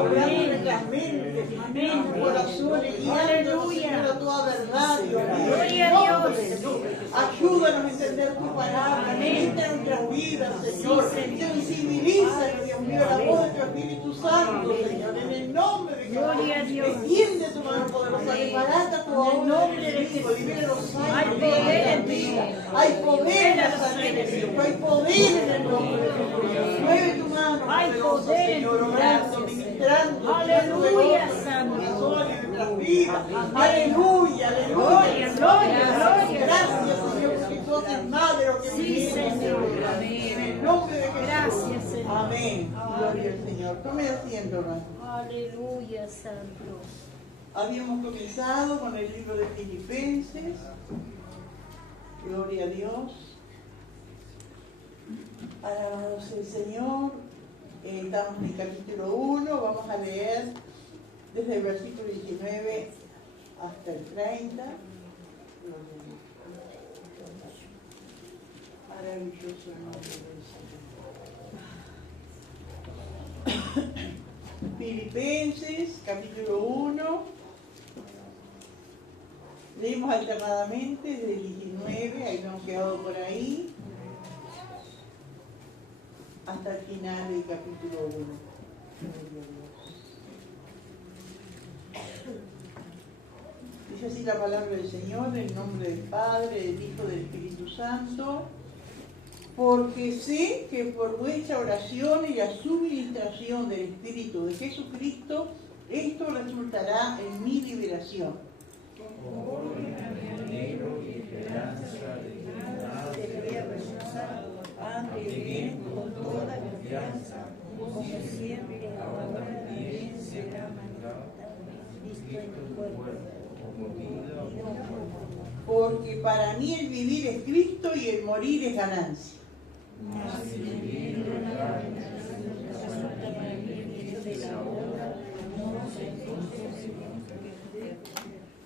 Oramos nuestras mentes, nuestros corazones, guiándonos, Señor, a toda verdad, Dios mío. Ayúdanos a entender tu palabra, ministra nuestras vidas, Señor. Sensibilízanos, Dios mío, la voz de tu Espíritu Santo, Señor, en el nombre de Jesús. Extiende tu mano poderosa, desbarata tu obra del enemigo, libera los ánimos. Hay poder en ti. Hay poder en la sangre de Cristo, hay poder en el nombre de Jesús. Mueve tu mano poderosa, Señor, orando, ministrando. Aleluya, Santo. Corazones, nuestras vidas. Aleluya, aleluya. Gloria. Gracias, Señor, porque tú haces más de lo que vivimos, Señor. En el nombre de Jesús. Gracias, Señor. Amén. Gloria al Señor. Tome asiento, hermano. Aleluya, Santo. Habíamos comenzado con el libro de Filipenses. Gloria a Dios. Alabado sea el Señor. Estamos en el capítulo 1. Vamos a leer desde el versículo 19 hasta el 30. Maravilloso el nombre del Señor. Filipenses, capítulo 1. Leímos alternadamente desde el 19, ahí nos hemos quedado por ahí, hasta el final del capítulo 1. Dice así la palabra del Señor, en el nombre del Padre, del Hijo y del Espíritu Santo. Porque sé que por vuestra oración y la suministración del Espíritu de Jesucristo, esto resultará en mi liberación. Con toda confianza, como siempre, ahora también será visto en tu cuerpo. Porque para mí el vivir es Cristo y el morir es ganancia.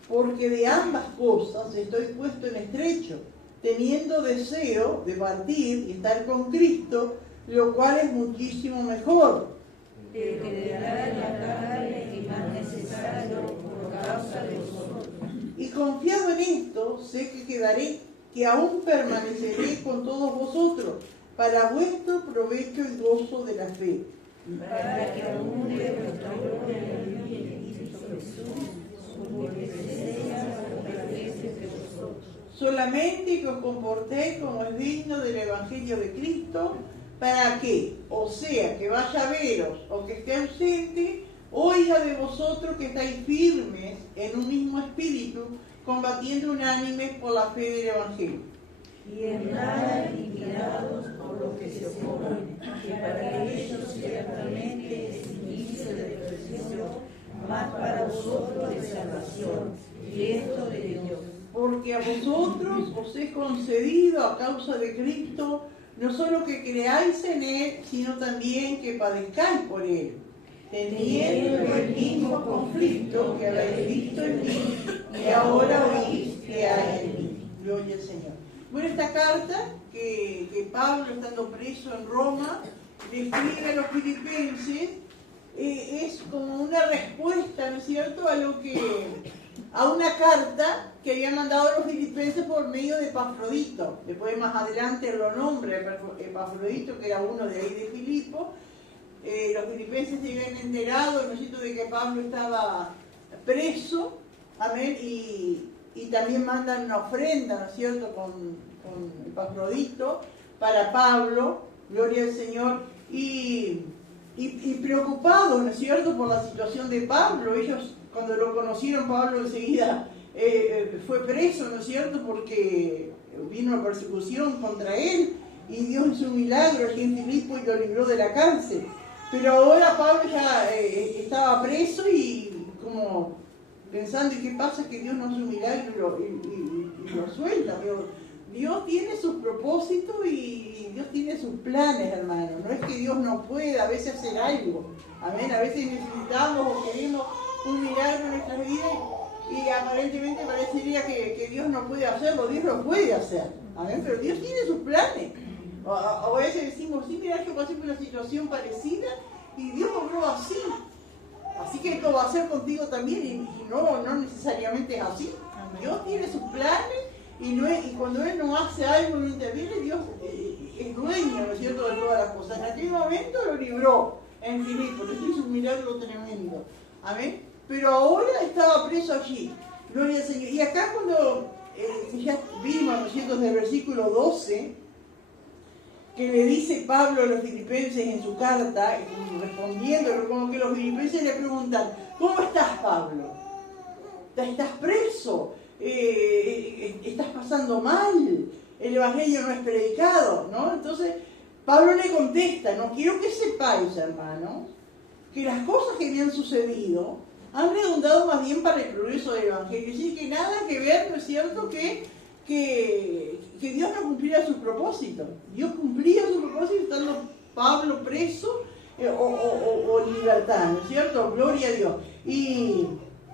Porque de ambas cosas estoy puesto en estrecho, teniendo deseo de partir y estar con Cristo, lo cual es muchísimo mejor. Pero quedará en la carne y más necesario por causa de vosotros. Y confiado en esto, sé que quedaré, que aún permaneceré con todos vosotros, para vuestro provecho y gozo de la fe. Para que aún de vuestra gloria en Cristo Jesús, porque sea perfecto de vosotros. Solamente que os comportéis como es digno del Evangelio de Cristo, para que, o sea, que vaya a veros o que esté ausente, oiga de vosotros que estáis firmes en un mismo espíritu, combatiendo unánimes por la fe del Evangelio. Y en nada liquidados por los que se oponen, que para ellos ciertamente es inicio de depresión, mas para vosotros de salvación, y esto de Dios. Porque a vosotros os he concedido a causa de Cristo, no solo que creáis en Él, sino también que padezcáis por Él, teniendo el mismo conflicto que habéis visto en mí y ahora oís que hay en mí. Gloria al Señor. Bueno, esta carta que Pablo, estando preso en Roma, le escribe a los filipenses, es como una respuesta, ¿no es cierto?, a una carta que habían mandado a los filipenses por medio de Epafrodito. Después más adelante lo nombra Epafrodito, que era uno de ahí de Filipo. Los filipenses se habían enterado, ¿no es cierto?, de que Pablo estaba preso, amén, y también mandan una ofrenda, ¿no es cierto?, con Epafrodito para Pablo, gloria al Señor, y preocupados, ¿no es cierto?, por la situación de Pablo. Ellos, cuando lo conocieron, Pablo enseguida fue preso, ¿no es cierto?, porque vino una persecución contra él, y Dios hizo un milagro aquí en Filipo y lo libró de la cárcel. Pero ahora Pablo ya estaba preso y como pensando, ¿y qué pasa? Que Dios no hace un milagro y lo suelta. Dios tiene sus propósitos y Dios tiene sus planes, hermano. No es que Dios no pueda a veces hacer algo. Amén. A veces necesitamos o queremos un milagro en nuestras vidas y aparentemente parecería que Dios no puede hacerlo. Dios lo puede hacer. Amén. Pero Dios tiene sus planes. O a veces decimos, sí, mira, que pasé por una situación parecida y Dios obró así. Así que esto va a ser contigo también, y no necesariamente es así. Dios tiene sus planes, y cuando Él no hace algo, no interviene, Dios es dueño, ¿no es cierto?, de todas las cosas. En aquel momento lo libró en Filipos, esto es un milagro tremendo. Amén. Pero ahora estaba preso allí. Gloria al Señor. Y acá cuando ya vimos, ¿no es cierto?, desde el versículo 12, que le dice Pablo a los filipenses en su carta, respondiéndolo, como que los filipenses le preguntan, ¿cómo estás, Pablo? ¿Estás preso? ¿Estás pasando mal? El evangelio no es predicado, ¿no? Entonces, Pablo le contesta, no quiero que sepáis, hermanos, que las cosas que me han sucedido han redundado más bien para el progreso del evangelio. Es decir, que nada que ver, ¿no es cierto?, que Dios no cumpliera su propósito. Dios cumplía su propósito estando Pablo preso o en libertad, ¿no es cierto? Gloria a Dios. Y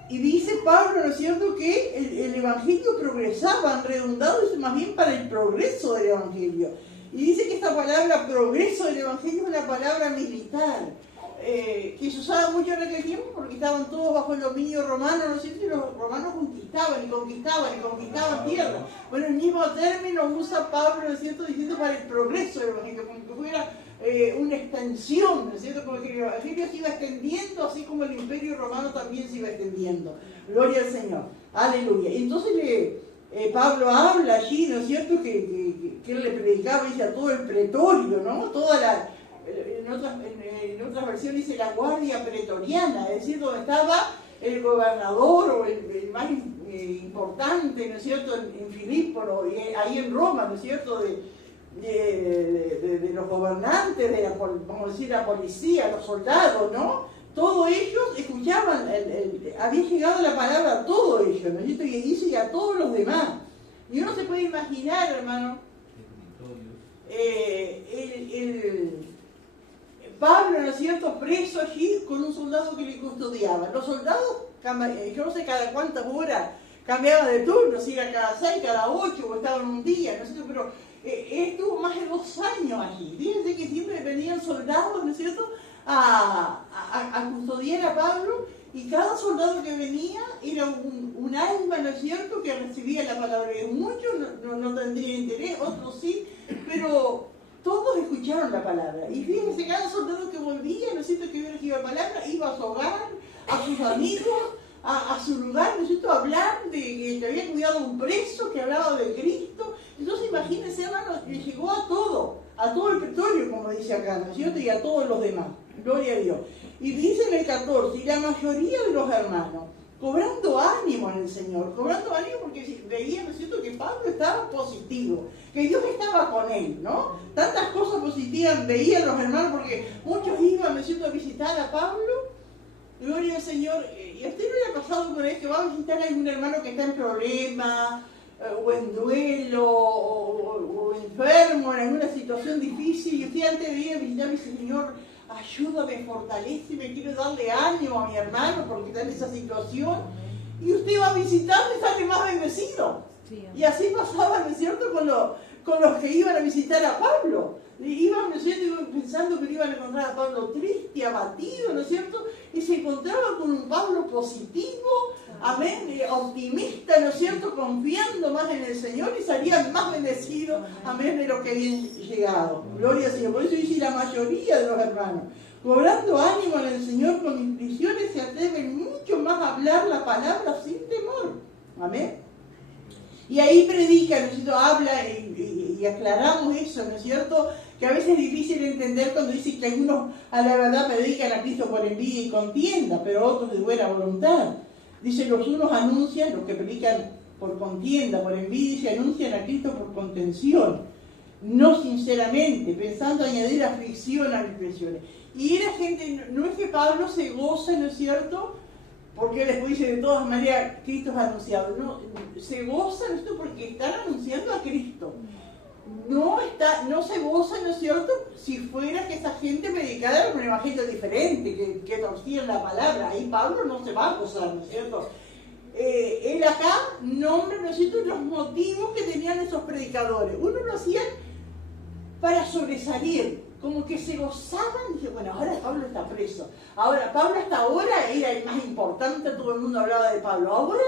dice Pablo, ¿no es cierto?, que el evangelio progresaba, han redundado más bien para el progreso del evangelio. Y dice que esta palabra progreso del evangelio es una palabra militar, que se usaba mucho en aquel tiempo porque estaban todos bajo el dominio romano, ¿no es cierto? Y los romanos conquistaban y conquistaban y conquistaban tierra. Bueno, el mismo término usa Pablo, ¿no es cierto?, diciendo para el progreso del evangelio, como que fuera una extensión, ¿no es cierto?, como que el evangelio se iba extendiendo, así como el imperio romano también se iba extendiendo. Gloria al Señor. Aleluya. Y entonces Pablo habla allí, ¿no es cierto?, que él le predicaba, dice, a todo el pretorio, ¿no? En otras versiones dice la guardia pretoriana, es decir, donde estaba el gobernador o el más importante, ¿no es cierto?, en Filipo, ¿no?, y ahí en Roma, ¿no es cierto?, de los gobernantes, vamos a decir, la policía, los soldados, ¿no? Todos ellos escuchaban, había llegado la palabra a todos ellos, ¿no es cierto?, y dice, y a todos los demás. Y uno se puede imaginar, hermano, Pablo, ¿no es cierto?, preso allí con un soldado que le custodiaba. Los soldados, yo no sé cada cuántas horas cambiaban de turno, si era cada 6, cada 8, o estaban un día, ¿no es cierto?, pero estuvo más de 2 años allí. Fíjense que siempre venían soldados, ¿no es cierto?, a custodiar a Pablo, y cada soldado que venía era un alma, ¿no es cierto?, que recibía la palabra. Muchos no tendrían interés, otros sí, pero todos escucharon la palabra. Y fíjense, cada soldado que volvía, ¿no es cierto?, que hubiera recibido la palabra, iba a su hogar, a sus amigos, a su lugar, ¿no es cierto?, a hablar de que había cuidado a un preso, que hablaba de Cristo. Entonces imagínense, hermanos, le llegó a todo el pretorio, como dice acá, ¿no es cierto?, y a todos los demás. Gloria a Dios. Y dice en el 14, y la mayoría de los hermanos, cobrando ánimo en el Señor, cobrando ánimo porque veían, ¿no es cierto?, que Pablo estaba positivo, que Dios estaba con él, ¿no? Tantas cosas positivas veían los hermanos, porque muchos iban, ¿no es cierto?, a visitar a Pablo. Gloria al Señor. ¿Y a usted no le ha pasado por ahí que va a visitar a algún hermano que está en problema, o en duelo, o enfermo, en alguna situación difícil, y usted antes de ir a visitar y dice, Señor, ayúdame, fortaléceme, quiero darle ánimo a mi hermano porque está en esa situación? Y usted va a visitarle y sale más bendecido. Sí, y así pasaba, ¿no es cierto?, con los que iban a visitar a Pablo. Iban, ¿no es cierto?, iban pensando que iban a encontrar a Pablo triste, abatido, ¿no es cierto?, y se encontraban con un Pablo positivo, amén, optimista, ¿no es cierto?, confiando más en el Señor, y salían más bendecidos, amén, de los que habían llegado. Gloria al Señor. Por eso dice la mayoría de los hermanos, cobrando ánimo en el Señor con impresiones, se atreven mucho más a hablar la palabra sin temor. Amén. Y ahí predica, ¿no es cierto?, habla y aclaramos eso, ¿no es cierto?, que a veces es difícil entender cuando dice que algunos a la verdad predican a Cristo por envidia y contienda, pero otros de buena voluntad. Dice, los unos anuncian, los que predican por contienda, por envidia, y anuncian a Cristo por contención, no sinceramente, pensando añadir aflicción a las aflicciones. Y la gente, no es que Pablo se goza, ¿no es cierto?, porque después dice, de todas maneras, Cristo es anunciado. No, se goza, ¿no es cierto?, porque están anunciando a Cristo. No se goza, ¿no es cierto?, si fuera que esa gente predicara un evangelio diferente, que torcían la palabra. Ahí Pablo no se va a gozar, ¿no es cierto? Él acá nombra, ¿no es cierto?, los motivos que tenían esos predicadores. Uno lo hacían para sobresalir, como que se gozaban, dice, bueno, ahora Pablo está preso. Ahora, Pablo hasta ahora era el más importante, todo el mundo hablaba de Pablo. Ahora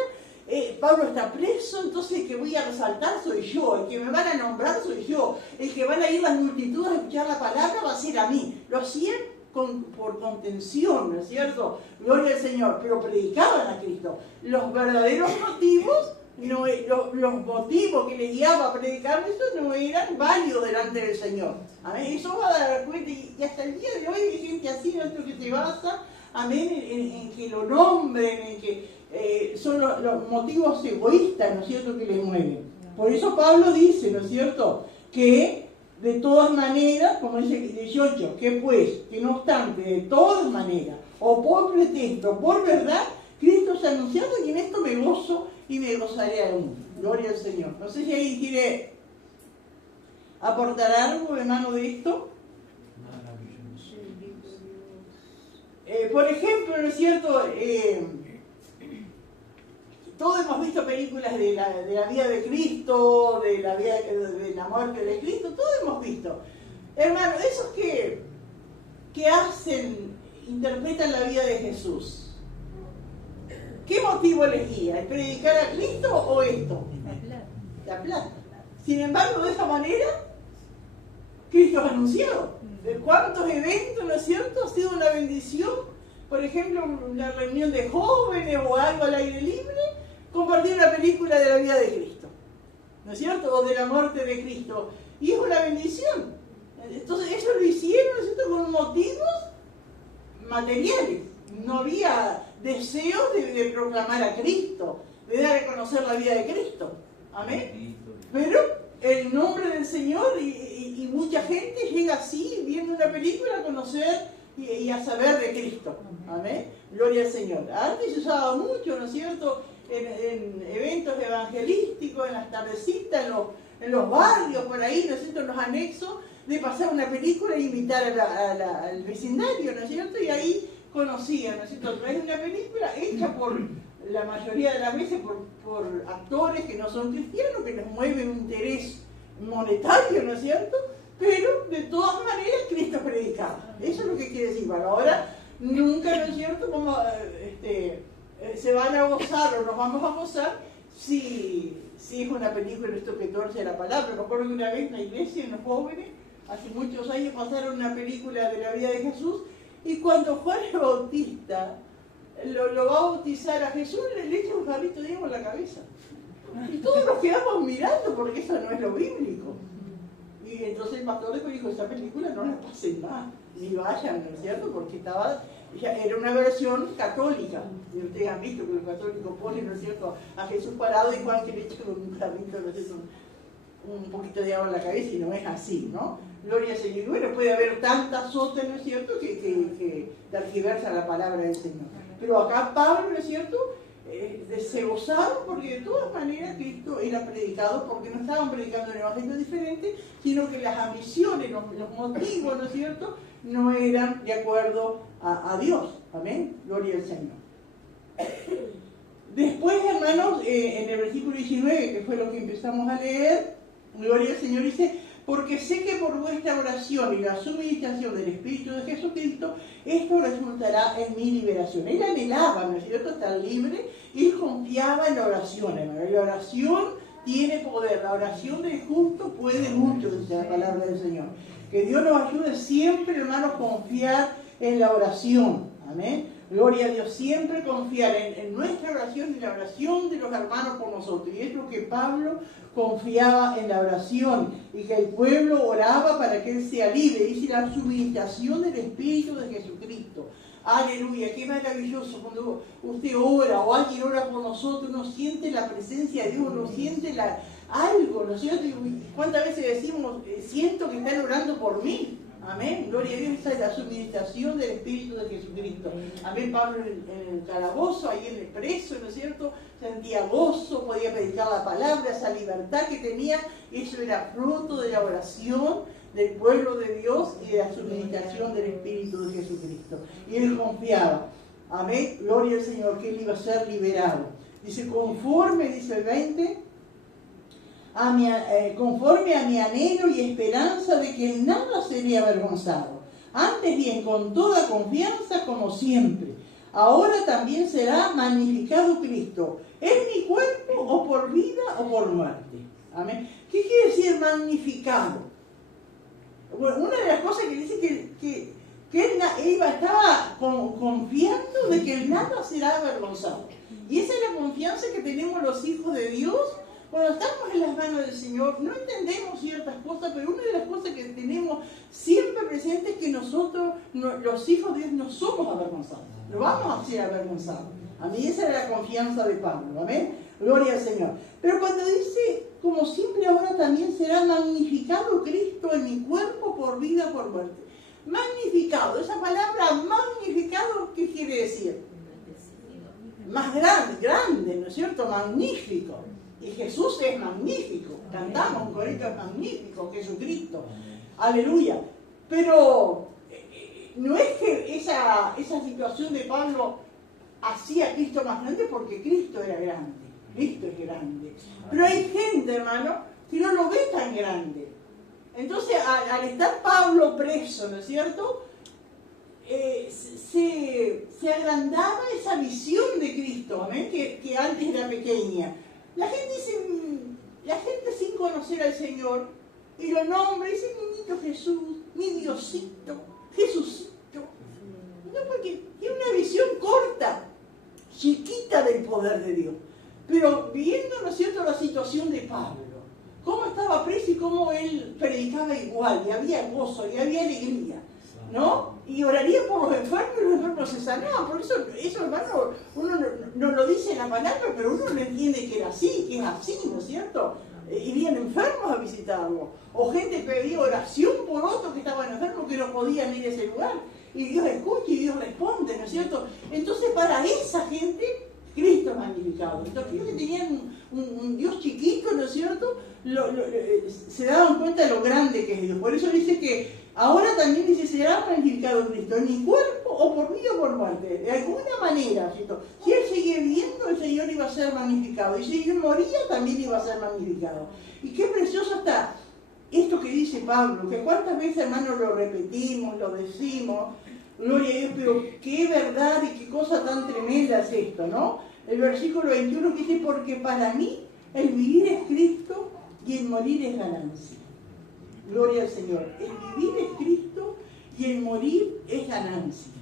Pablo está preso, entonces el que voy a resaltar soy yo, el que me van a nombrar soy yo, el que van a ir las multitudes a escuchar la palabra va a ser a mí. Lo hacían por contención, ¿no es cierto? Gloria al Señor, pero predicaban a Cristo. Los verdaderos motivos, los motivos que les guiaba a predicar eso no eran válidos delante del Señor. Amén. Eso va a dar cuenta, y hasta el día de hoy hay gente así, ¿no? Que se basa, amén, en que lo nombren, en que son los motivos egoístas, ¿no es cierto?, que les mueven. Por eso Pablo dice, ¿no es cierto?, que de todas maneras, como dice el 18, que pues, que no obstante, de todas maneras, o por pretexto, por verdad, Cristo se ha anunciado y en esto me gozo y me gozaré aún. Gloria al Señor. No sé si alguien quiere aportar algo, hermano, de esto. Por ejemplo, ¿no es cierto?, todos hemos visto películas de la vida de Cristo, de la muerte de Cristo, todos hemos visto. Hermano, esos que hacen, interpretan la vida de Jesús, ¿qué motivo les guía? ¿El predicar a Cristo o esto? La plata. Sin embargo, de esa manera, Cristo ha anunciado. ¿De cuántos eventos, no es cierto?, ha sido una bendición? Por ejemplo, una reunión de jóvenes o algo al aire libre, compartir una película de la vida de Cristo, ¿no es cierto?, o de la muerte de Cristo, y es una bendición. Entonces eso lo hicieron, ¿no es cierto?, con motivos materiales. No había deseos de proclamar a Cristo, de dar a conocer la vida de Cristo, amén. Pero el nombre del Señor y mucha gente llega así, viendo una película, a conocer y a saber de Cristo, amén. Gloria al Señor. Antes se usaba mucho, ¿no es cierto?, en eventos evangelísticos, en las tardecitas, en los barrios, por ahí, ¿no es cierto?, en los anexos, de pasar una película e invitar al vecindario, ¿no es cierto?, y ahí conocían, ¿no es cierto?, a través de una película hecha por la mayoría de las veces por actores que no son cristianos, que les mueven un interés monetario, ¿no es cierto?, pero de todas maneras Cristo predicaba. Eso es lo que quiere decir. Bueno, ahora nunca, ¿no es cierto?, como se van a gozar o nos vamos a gozar si es una película esto que torce la palabra. Me acuerdo que una vez en la iglesia, en los jóvenes, hace muchos años, pasaron una película de la vida de Jesús, y cuando Juan el Bautista lo va a bautizar a Jesús, le echa un jarrito de agua en la cabeza. Y todos nos quedamos mirando porque eso no es lo bíblico. Y entonces el pastor después dijo, esa película no la pasen más, ni vayan, ¿no es cierto?, porque era una versión católica. Y ustedes han visto que los católicos ponen, ¿no es cierto?, a Jesús parado y Juan que le echa un jarrito, ¿no es cierto?, un poquito de agua en la cabeza, y no es así, ¿no? Gloria al Señor. Y bueno, puede haber tantas otras, ¿no es cierto?, que tergiversan la palabra del Señor. Pero acá Pablo, ¿no es cierto?, se gozaron porque de todas maneras Cristo era predicado, porque no estaban predicando un evangelio diferente, sino que las ambiciones, los motivos, ¿no es cierto?, no eran de acuerdo a Dios. Amén. Gloria al Señor. Después, hermanos, en el versículo 19, que fue lo que empezamos a leer, gloria al Señor, dice, porque sé que por vuestra oración y la suministración del Espíritu de Jesucristo, esto resultará en mi liberación. Él anhelaba, ¿no es cierto?, estar libre, y él confiaba en la oración, hermano. La oración tiene poder, la oración del justo puede mucho, dice la palabra del Señor. Que Dios nos ayude siempre, hermanos, a confiar en la oración. Amén. Gloria a Dios, siempre confiar en nuestra oración y la oración de los hermanos por nosotros. Y es lo que Pablo confiaba en la oración, y que el pueblo oraba para que él sea libre. Dice la suministración del Espíritu de Jesucristo. Aleluya, qué maravilloso cuando usted ora o alguien ora por nosotros, uno siente la presencia de Dios, uno siente algo, ¿no es cierto? ¿Cuántas veces decimos, siento que están orando por mí? Amén, gloria a Dios. Esa es la suministración del Espíritu de Jesucristo. Amén. Pablo en el calabozo, ahí en el preso, ¿no es cierto?, sentía gozo, podía predicar la palabra, esa libertad que tenía, eso era fruto de la oración del pueblo de Dios y de la suministración del Espíritu de Jesucristo. Y él confiaba, amén, gloria al Señor, que él iba a ser liberado. Dice, conforme, dice el 20, conforme a mi anhelo y esperanza de que en nada seré avergonzado. Antes bien, con toda confianza, como siempre. Ahora también será magnificado Cristo, en mi cuerpo, o por vida o por muerte. Amén. ¿Qué quiere decir magnificado? Bueno, una de las cosas que dice que él estaba confiando de que en nada será avergonzado. Y esa es la confianza que tenemos los hijos de Dios. Cuando estamos en las manos del Señor, no entendemos ciertas cosas, pero una de las cosas que tenemos siempre presente es que nosotros, los hijos de Dios, no somos avergonzados. No vamos a ser avergonzados. A mí esa era la confianza de Pablo. ¿Amén? Gloria al Señor. Pero cuando dice, como siempre ahora también será magnificado Cristo en mi cuerpo por vida, por muerte. Magnificado. Esa palabra magnificado, ¿qué quiere decir? Más grande, ¿no es cierto? Magnífico. Y Jesús es magnífico. Cantamos un corito magnífico, Jesucristo. Aleluya. Pero no es que esa situación de Pablo hacía a Cristo más grande, porque Cristo era grande. Cristo es grande. Pero hay gente, hermano, que no lo ve tan grande. Entonces, al estar Pablo preso, ¿no es cierto?, se agrandaba esa visión de Cristo, ¿eh? que antes era pequeña. La gente sin conocer al Señor, y lo nombra y dice, niñito Jesús, mi Diosito, Jesucito. No, porque tiene una visión corta, chiquita del poder de Dios. Pero viendo, ¿no es cierto?, la situación de Pablo, cómo estaba preso y cómo él predicaba igual, y había gozo, y había alegría, ¿no? Y oraría por los enfermos y los enfermos se sanaban. Por eso hermano, uno no lo dice en la palabra, pero uno no entiende que era así, que es así, ¿no es cierto? Y vienen enfermos a visitarlo. O gente pedía oración por otros que estaban enfermos que no podían ir a ese lugar. Y Dios escucha y Dios responde, ¿no es cierto? Entonces, para esa gente, Cristo es magnificado. Entonces, ellos que tenían un Dios chiquito, ¿no es cierto?, se daban cuenta de lo grande que es Dios. Por eso dice que ahora también dice, será magnificado Cristo en mi cuerpo, o por vida o por muerte. De alguna manera, ¿cierto? Si él seguía viviendo, el Señor iba a ser magnificado. Y si él moría, también iba a ser magnificado. Y qué precioso está esto que dice Pablo, que cuántas veces, hermanos, lo repetimos, lo decimos, gloria a Dios, pero qué verdad y qué cosa tan tremenda es esto, ¿no? El versículo 21 que dice, porque para mí el vivir es Cristo y el morir es ganancia. Gloria al Señor. El vivir es Cristo y el morir es ganancia.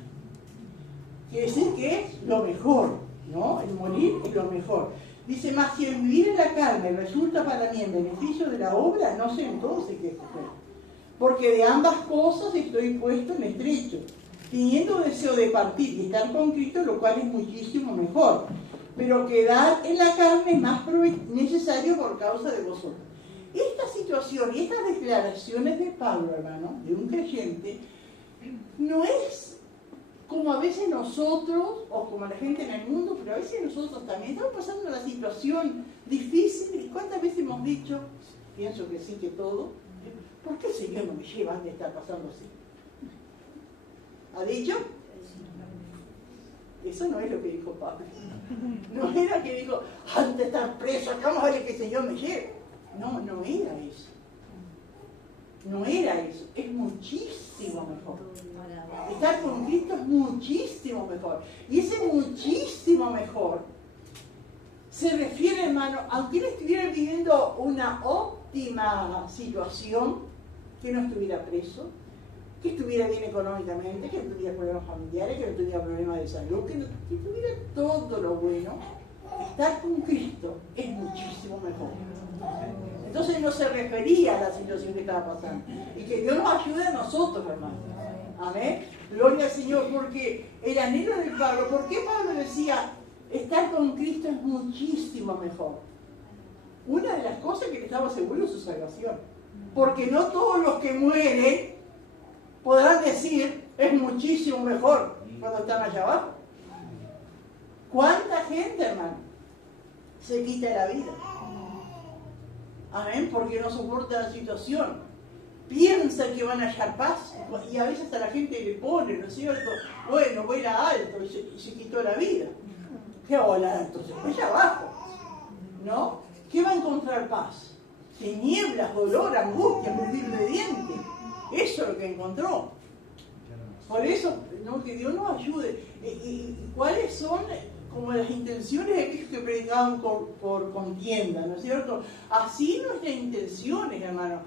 Quiere decir que es lo mejor, ¿no? El morir es lo mejor. Dice, más si el vivir en la carne resulta para mí en beneficio de la obra, no sé entonces qué escoger. Porque de ambas cosas estoy puesto en estrecho, teniendo deseo de partir y estar con Cristo, lo cual es muchísimo mejor. Pero quedar en la carne es más necesario por causa de vosotros. Esta situación y estas declaraciones de Pablo, hermano, de un creyente, no es como a veces nosotros, o como la gente en el mundo, pero a veces nosotros también estamos pasando una situación difícil. ¿Cuántas veces hemos dicho, pienso que sí, que todo, ¿por qué el Señor no me lleva antes de estar pasando así? ¿Ha dicho? Eso no es lo que dijo Pablo. No era que dijo, antes de estar preso, acá vamos a ver que el Señor me lleve. No, no era eso. No era eso. Es muchísimo mejor. Estar con Cristo es muchísimo mejor. Y ese muchísimo mejor se refiere, hermano, aunque él estuviera viviendo una óptima situación, que no estuviera preso, que estuviera bien económicamente, que no tuviera problemas familiares, que no tuviera problemas de salud, que tuviera todo lo bueno, estar con Cristo es muchísimo mejor. Entonces no se refería a la situación que estaba pasando. Y que Dios nos ayude a nosotros, hermano. Amén. Gloria al Señor, porque el anhelo de Pablo, ¿por qué Pablo decía, estar con Cristo es muchísimo mejor? Una de las cosas que estaba seguro es su salvación. Porque no todos los que mueren podrán decir, es muchísimo mejor cuando están allá abajo. ¿Cuánta gente, hermano, se quita la vida? Amén, porque no soporta la situación. Piensan que van a hallar paz, y a veces a la gente le pone, ¿no es cierto? Bueno, voy a alto, y se quitó la vida. ¿Qué hola? Entonces, allá abajo, ¿no? ¿Qué va a encontrar paz? tinieblas, dolor, angustia, crujir de dientes. Eso es lo que encontró. Por eso, ¿no? Que Dios nos ayude. ¿Y cuáles son como las intenciones de aquellos que predicaban por contienda, ¿no es cierto? Así nuestras intenciones, hermano,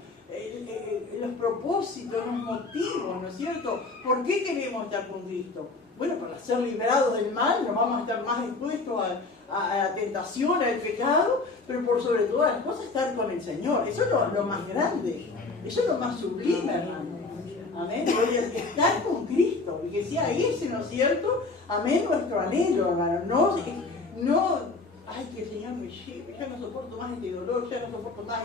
los propósitos, los motivos, ¿no es cierto? ¿Por qué queremos estar con Cristo? Bueno, para ser liberados del mal, nos vamos a estar más expuestos a la tentación, al pecado, pero por sobre todas las cosas estar con el Señor. Eso es lo más grande, eso es lo más sublime, hermano. Amén. Estar con Cristo, y que sea ese, ¿no es cierto? Amén, nuestro anhelo, hermano. No, ay, que el Señor me lleve, ya no soporto más este dolor, ya no soporto más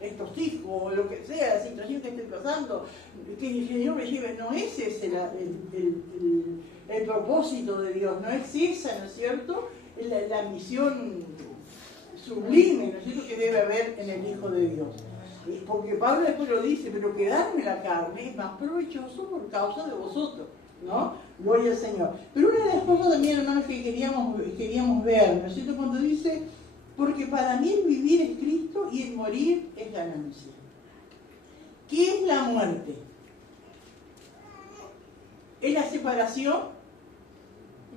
estos hijos, o lo que sea, la situación que estoy pasando, que el Señor me lleve. No es ese el propósito de Dios, no es esa, ¿no es cierto? La misión sublime, ¿no es cierto?, que debe haber en el Hijo de Dios. Porque Pablo después lo dice, pero quedarme en la carne es más provechoso por causa de vosotros, ¿no? Gloria al Señor. Pero una de las cosas también, hermanos, que queríamos ver, ¿no es cierto?, cuando dice, porque para mí el vivir es Cristo y el morir es ganancia. ¿Qué es la muerte? Es la separación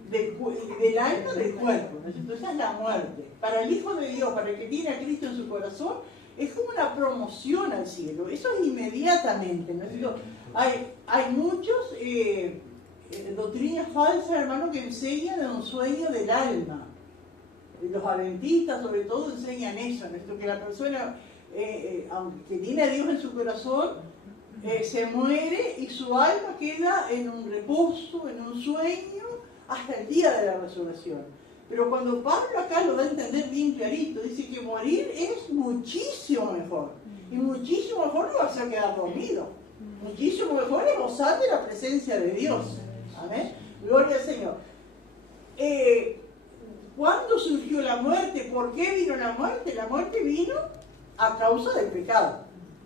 del alma del cuerpo, ¿no es cierto? Esa es la muerte. Para el Hijo de Dios, para el que tiene a Cristo en su corazón, es como una promoción al cielo. Eso es inmediatamente, ¿no es cierto? Hay muchos doctrinas falsas, hermano, que enseñan de un sueño del alma. Los adventistas, sobre todo, enseñan eso, ¿no es cierto? Que la persona, aunque tiene a Dios en su corazón, se muere y su alma queda en un reposo, en un sueño, hasta el día de la resurrección. Pero cuando Pablo acá lo da a entender bien clarito, dice que morir es muchísimo mejor. Y muchísimo mejor no va a ser quedar dormido. Muchísimo mejor es gozar de la presencia de Dios. Amén. Gloria al Señor. ¿Cuándo surgió la muerte? ¿Por qué vino la muerte? La muerte vino a causa del pecado.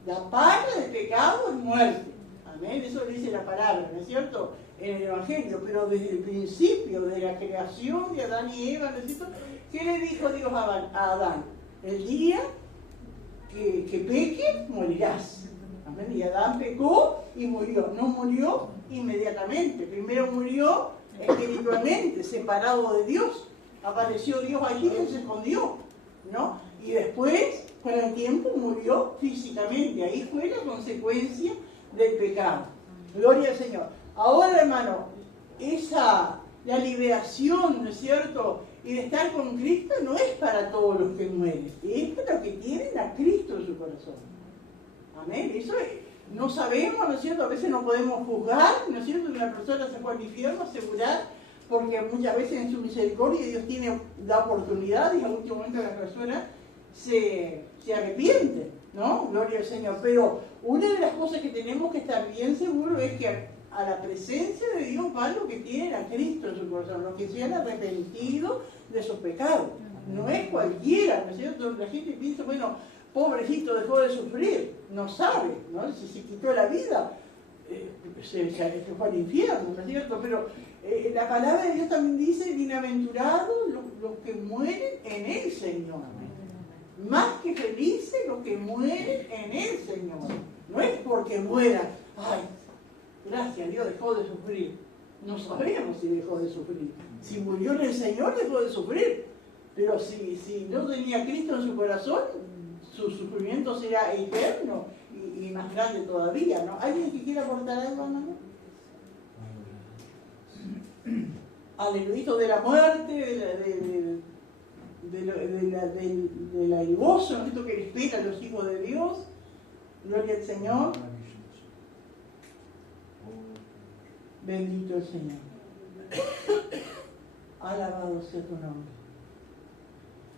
La paga del pecado es muerte. Amén. Eso lo dice la palabra, ¿no es cierto?, en el Evangelio. Pero desde el principio de la creación de Adán y Eva, ¿no es cierto?, ¿qué le dijo Dios a Adán? El día que peques, morirás. Amén. Y Adán pecó y murió. No murió inmediatamente. Primero murió espiritualmente, separado de Dios. Apareció Dios allí y se escondió, ¿no? Y después, con el tiempo, murió físicamente. Ahí fue la consecuencia del pecado. Gloria al Señor. Ahora, hermano, la liberación, ¿no es cierto?, y de estar con Cristo no es para todos los que mueren, es para los que tienen a Cristo en su corazón. Amén. Eso no sabemos, ¿no es cierto? A veces no podemos juzgar, ¿no es cierto?, que una persona se fue al infierno, asegurar, porque muchas veces en su misericordia Dios da oportunidad y en último momento la persona se arrepiente, ¿no? Gloria al Señor. Pero una de las cosas que tenemos que estar bien seguros es que a la presencia de Dios van los que tienen a Cristo en su corazón, los que se han arrepentido de sus pecados. No es cualquiera, ¿no es cierto? La gente piensa, bueno, pobrecito, dejó de sufrir. No sabe, ¿no? Si se quitó la vida, se fue al infierno, ¿no es cierto? Pero la palabra de Dios también dice, bienaventurados los que mueren en el Señor. Más que felices los que mueren en el Señor. No es porque mueran, ay, gracias a Dios dejó de sufrir. No sabemos si dejó de sufrir. Si murió en el Señor, dejó de sufrir. Pero si no tenía a Cristo en su corazón, su sufrimiento será eterno y más grande todavía, ¿no? ¿Alguien que quiera aportar algo, hermano? Aleluya, de la muerte, del gozo, ¿no? Esto que le espera a los hijos de Dios. Gloria al Señor. Bendito el Señor. Alabado sea tu nombre.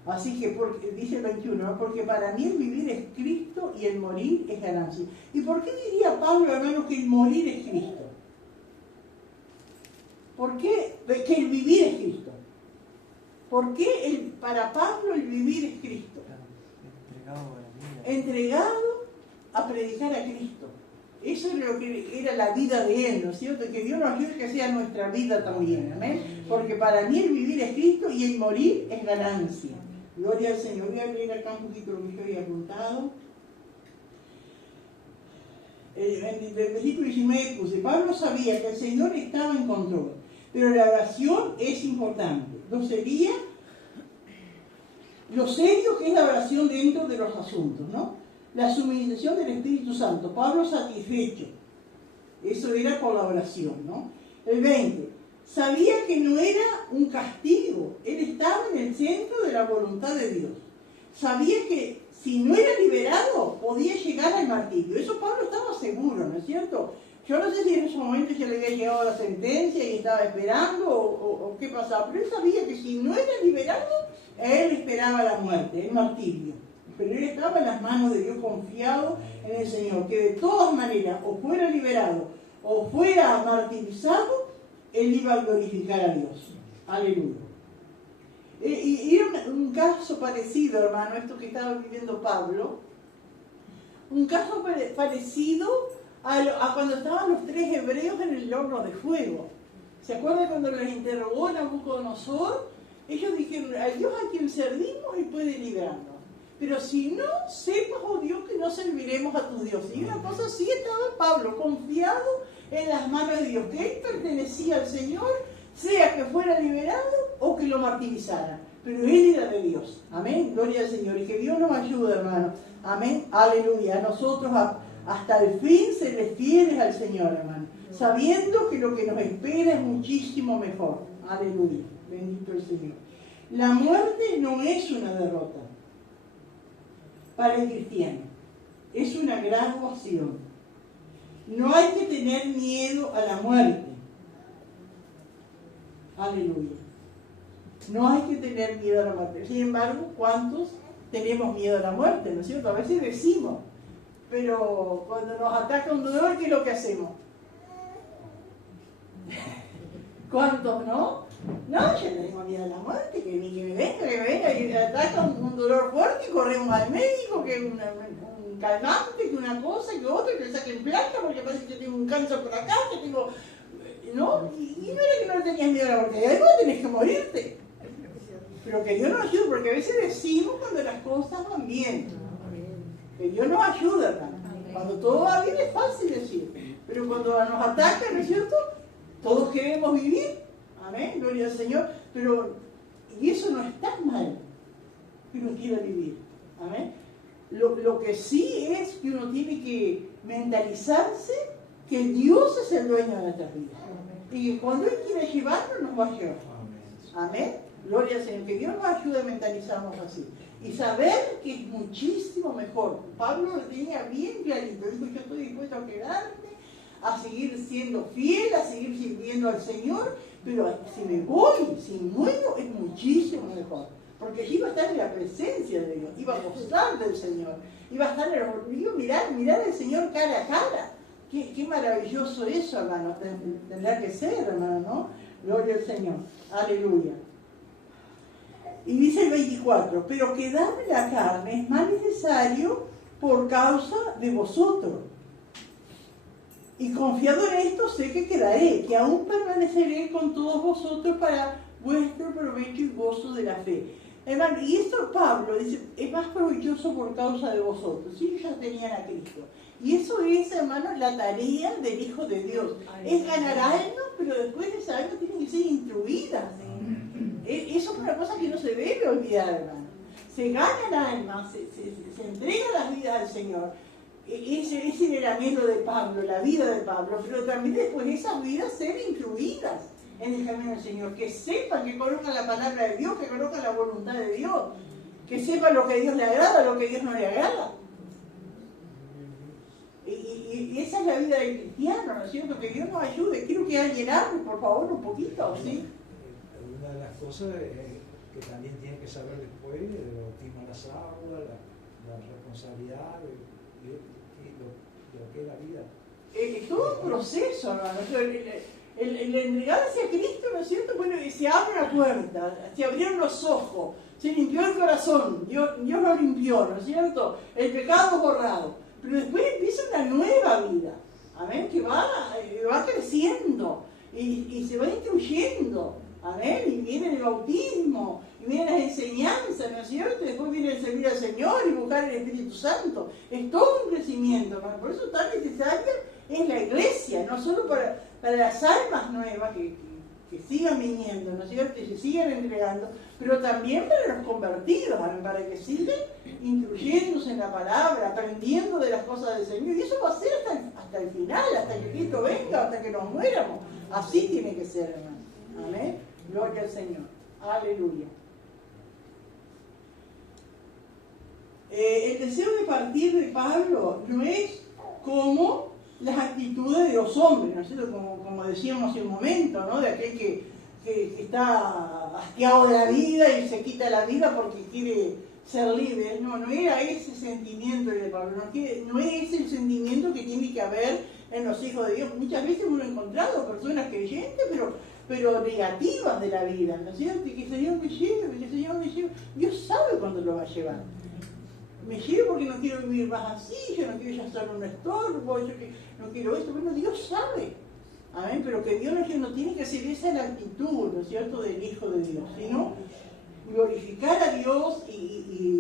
Así que, dice el 21, ¿no? Porque para mí el vivir es Cristo y el morir es ganancia. ¿Y por qué diría Pablo, hermano, que el morir es Cristo? ¿Por qué que el vivir es Cristo? ¿Por qué para Pablo el vivir es Cristo? Entregado a predicar a Cristo. Eso es lo que era la vida de él, ¿no es cierto? Que Dios nos ayude que sea nuestra vida también, amén. Porque para mí el vivir es Cristo y el morir es ganancia. Gloria al Señor. Voy a leer acá un poquito lo que yo había apuntado. En el versículo 19 puse: Pablo sabía que el Señor estaba en control, pero la oración es importante. Lo serio que es la oración dentro de los asuntos, ¿no? La suministración del Espíritu Santo. Pablo satisfecho. Eso era por la oración, ¿no? El 20. Sabía que no era un castigo. Él estaba en el centro de la voluntad de Dios. Sabía que si no era liberado, podía llegar al martirio. Eso Pablo estaba seguro, ¿no es cierto? Yo no sé si en ese momento ya le había llegado la sentencia y estaba esperando o qué pasaba, pero él sabía que si no era liberado, él esperaba la muerte, el martirio. Pero él estaba en las manos de Dios, confiado en el Señor, que de todas maneras, o fuera liberado o fuera martirizado, él iba a glorificar a Dios. Aleluya. Y era un caso parecido, hermano, esto que estaba viviendo Pablo, un caso parecido a cuando estaban los 3 hebreos en el horno de fuego. ¿Se acuerdan cuando los interrogó Nabucodonosor? Ellos dijeron: al Dios a quien servimos y puede librarnos. Pero si no, sepas, oh Dios, que no serviremos a tu Dios. Y una cosa así estaba Pablo, confiado en las manos de Dios, que él pertenecía al Señor, sea que fuera liberado o que lo martirizaran. Pero él era de Dios. Amén. Gloria al Señor. Y que Dios nos ayude, hermano. Amén. Aleluya. A nosotros hasta el fin serles fieles al Señor, hermano. Sabiendo que lo que nos espera es muchísimo mejor. Aleluya. Bendito el Señor. La muerte no es una derrota para el cristiano. Es una graduación. No hay que tener miedo a la muerte. Aleluya. No hay que tener miedo a la muerte. Sin embargo, ¿cuántos tenemos miedo a la muerte? ¿No es cierto? A veces decimos, pero cuando nos ataca un dolor, ¿qué es lo que hacemos? ¿Cuántos no? No, yo no tengo miedo a la muerte, que ni que me venga y me ataca un dolor fuerte y corremos al médico, que un calmante, que una cosa, que otra, que le saquen plata porque parece que yo tengo un cáncer por acá, que tengo... ¿No? Y no era que no tenías miedo a la muerte, además tenés que morirte. Pero que Dios nos ayude, porque a veces decimos cuando las cosas van bien. Que Dios nos ayuda, hermano. Cuando todo va bien es fácil decir. Pero cuando nos atacan, ¿no es cierto? Todos queremos vivir. Amén, gloria al Señor. Pero, y eso no está mal, que uno quiera vivir. Amén. Lo que sí es que uno tiene que mentalizarse que Dios es el dueño de nuestras vidas. Y que cuando Él quiere llevarnos, nos va a llevar. Amén. Gloria al Señor. Que Dios nos ayude a mentalizarnos así. Y saber que es muchísimo mejor. Pablo lo tenía bien clarito. Dijo: yo estoy dispuesto a quedarme, a seguir siendo fiel, a seguir sirviendo al Señor, pero si me voy, si muero, es muchísimo mejor. Porque allí iba a estar en la presencia de Dios, iba a gozar del Señor, iba a estar mirar al Señor cara a cara. Qué maravilloso eso, hermano, tendrá que ser, hermano, ¿no? Gloria al Señor. Aleluya. Y dice el 24: pero quedarme la carne es más necesario por causa de vosotros. Y confiado en esto sé que quedaré, que aún permaneceré con todos vosotros para vuestro provecho y gozo de la fe. Hermano, y esto Pablo dice, es más provechoso por causa de vosotros. Si ellos ya tenían a Cristo. Y eso es, hermano, la tarea del Hijo de Dios. Es ganar almas, pero después de esa alma tienen que ser instruidas. Eso es una cosa que no se debe olvidar, hermano. Se ganan almas, se entregan las vidas al Señor. Ese era el anhelo de Pablo, la vida de Pablo, pero también después esas vidas ser incluidas en el camino del Señor, que sepan, que conozcan la palabra de Dios, que conozcan la voluntad de Dios, que sepan lo que a Dios le agrada, lo que a Dios no le agrada. Y esa es la vida del cristiano, ¿no es cierto? Que Dios nos ayude. Quiero que alguien hable, por favor, un poquito, ¿sí? Una de las cosas que también tienen que saber después, el bautismo en las aguas, la responsabilidad de lo que es la vida. Es todo un proceso, hermano. El entregarse a Cristo, ¿no es cierto? Bueno, se abre la puerta, se abrieron los ojos, se limpió el corazón, Dios lo limpió, ¿no es cierto? El pecado borrado. Pero después empieza una nueva vida, amén, que va creciendo y se va instruyendo, amén, y viene el bautismo, y vienen las enseñanzas, ¿no es cierto? Después viene el servir al Señor y buscar el Espíritu Santo. Es todo un crecimiento, hermano. Por eso tan necesaria es la iglesia, no solo para las almas nuevas que sigan viniendo, ¿no es cierto? Y se sigan entregando, pero también para los convertidos, para que sigan instruyéndose en la palabra, aprendiendo de las cosas del Señor. Y eso va a ser hasta el final, hasta que Cristo venga, hasta que nos muéramos. Así tiene que ser, hermano. Amén. Gloria al Señor. Aleluya. El deseo de partir de Pablo no es como las actitudes de los hombres, ¿no es cierto? Como decíamos hace un momento, ¿no? De aquel que está hastiado de la vida y se quita la vida porque quiere ser libre. No era ese sentimiento de Pablo, no es el sentimiento que tiene que haber en los hijos de Dios. Muchas veces hemos encontrado personas creyentes, pero negativas de la vida, ¿no es cierto? Y que el Señor me lleve, que el Señor me lleve. Dios sabe cuándo lo va a llevar. Me llevo porque no quiero vivir más así, yo no quiero ya ser un estorbo, yo no quiero esto. Bueno, Dios sabe. Amén, pero que Dios no tiene que ser esa la actitud, ¿no es cierto?, del Hijo de Dios, sino glorificar a Dios y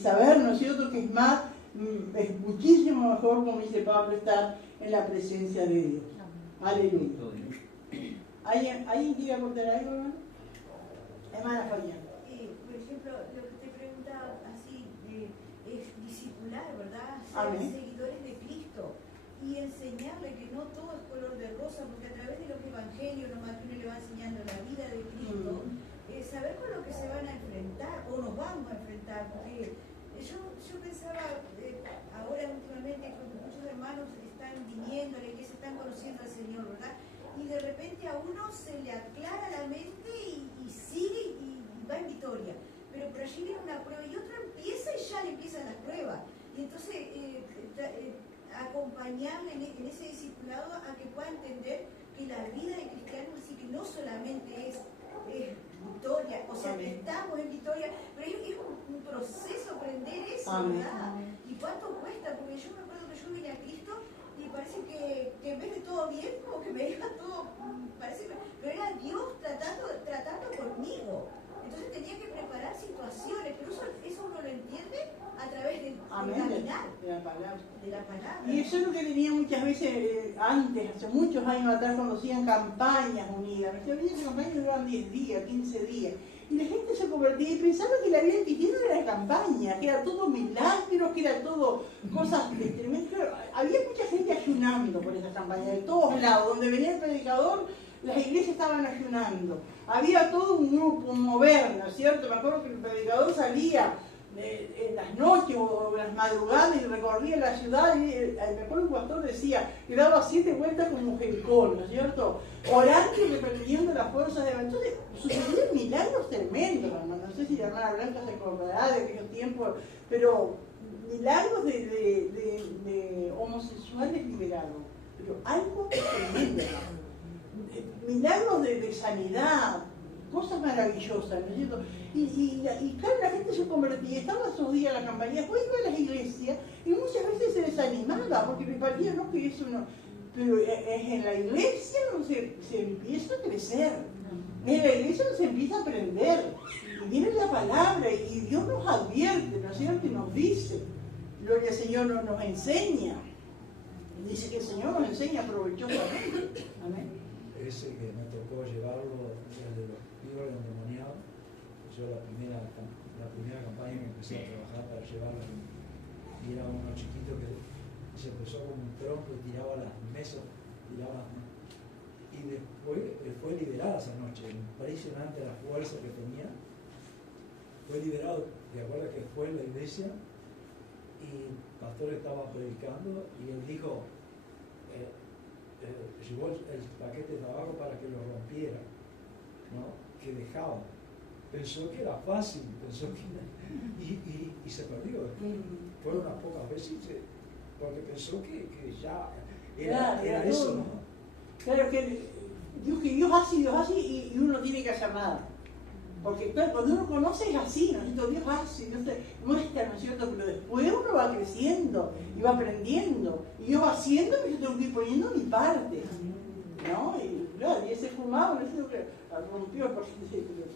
saber, ¿no es cierto?, que es muchísimo mejor, como dice Pablo, estar en la presencia de Dios. Aleluya. ¿Alguien quiere aportar algo, hermano? Hermana Fabián. Por ejemplo, lo que te preguntaba así, es discipular, ¿verdad? Ser Amén. Seguidores de Cristo y enseñarle que no todo es color de rosa, porque a través de los evangelios nomás que uno le va enseñando la vida de Cristo, saber con lo que se van a enfrentar o nos vamos a enfrentar, porque yo pensaba ahora últimamente cuando muchos hermanos están viniendo a la iglesia, están conociendo al Señor, ¿verdad? Y de repente a uno se le aclara la mente y sigue y va en victoria, pero por allí viene una prueba y otra empieza y ya le empiezan las pruebas, y entonces acompañarle en ese discipulado a que pueda entender que la vida de cristiano así que no solamente es victoria, o sea, que estamos en victoria, pero es un proceso aprender eso, ¿verdad? Y cuánto cuesta, porque yo me acuerdo que yo vine a Cristo y parece que en vez de todo bien, como que me iba todo, pero era Dios tratando conmigo. Entonces tenía que preparar situaciones, pero eso uno lo entiende a través del caminar, de la palabra. De la palabra. Y eso es lo que tenía muchas veces antes, hace muchos años atrás, cuando hacían campañas unidas. Esas campañas duraban 10 días, 15 días. Y la gente se convertía y pensaba que la vida cristiana era campaña, que era todo milagros, que era todo cosas tremendas. Había mucha gente ayunando por esas campañas, de todos lados. Donde venía el predicador, las iglesias estaban ayunando. Había todo un grupo, un mover, ¿no es cierto? Me acuerdo que el predicador salía en las noches o en las madrugadas y recorría la ciudad y me acuerdo un pastor decía que daba 7 vueltas como Jericó, ¿no es cierto? Orando y reprendiendo las fuerzas de... Entonces sucedían milagros tremendos, hermano. No sé si la hermana Blanca se acordará de aquellos tiempos, pero milagros de homosexuales liberados, pero algo tremendo, milagros de sanidad, cosas maravillosas, ¿no es cierto? Y claro, la gente se convertía, estaba esos días en la campaña, después iba a las iglesias y muchas veces se desanimaba porque les parecía, no, que eso no, pero es en la iglesia donde se empieza a crecer, en la iglesia donde se empieza a aprender, y viene la palabra y Dios nos advierte, ¿no es cierto? Y nos dice, gloria al Señor nos enseña, dice que el Señor nos enseña provechosamente, amén. Ese que me tocó llevarlo desde los pibos endemoniados, yo la primera campaña que empecé a trabajar para llevarlo, y era uno chiquito que se empezó con un tronco y tiraba las mesas, y después fue liberado esa noche, impresionante la fuerza que tenía, fue liberado. ¿Te acuerdas que fue en la iglesia? Y el pastor estaba predicando y él dijo, llevó el paquete de tabaco para que lo rompiera, ¿no? Que dejaba. Pensó que era fácil, y se perdió. Fueron unas pocas veces porque pensó que ya era eso, ¿no? Claro que Dios hace y uno no tiene que hacer nada. Porque claro, cuando uno conoce es así, ¿no es cierto? Dios hace, Dios te muestra, ¿no es cierto? Pero después uno va creciendo y va aprendiendo. Y Dios va haciendo, pero yo tengo que ir poniendo mi parte, ¿no? Y claro, y ese fumaba, ¿no es cierto? Que rompió,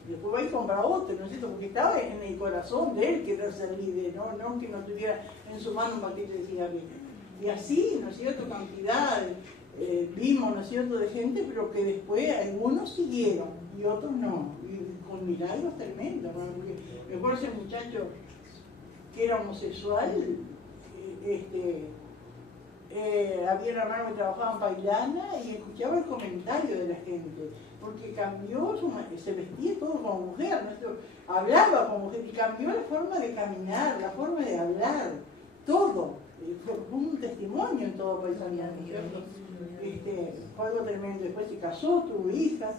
después va y compra otro, ¿no es cierto? Porque estaba en el corazón de él querer ser libre, no que no tuviera en su mano un paquete de cigarrillos. Y así, ¿no es cierto? Cantidad, vimos, ¿no es cierto?, de gente, pero que después algunos siguieron y otros no, y con milagros tremendos, ¿no? Porque me acuerdo ese muchacho que era homosexual, había un hermano que trabajaba en Pailana y escuchaba el comentario de la gente, porque cambió, se vestía todo como mujer, ¿no? Hablaba como mujer y cambió la forma de caminar, la forma de hablar, todo. Fue un testimonio en todo Pailana, ¿no es cierto? Fue algo tremendo. Después se casó, tuvo hijas,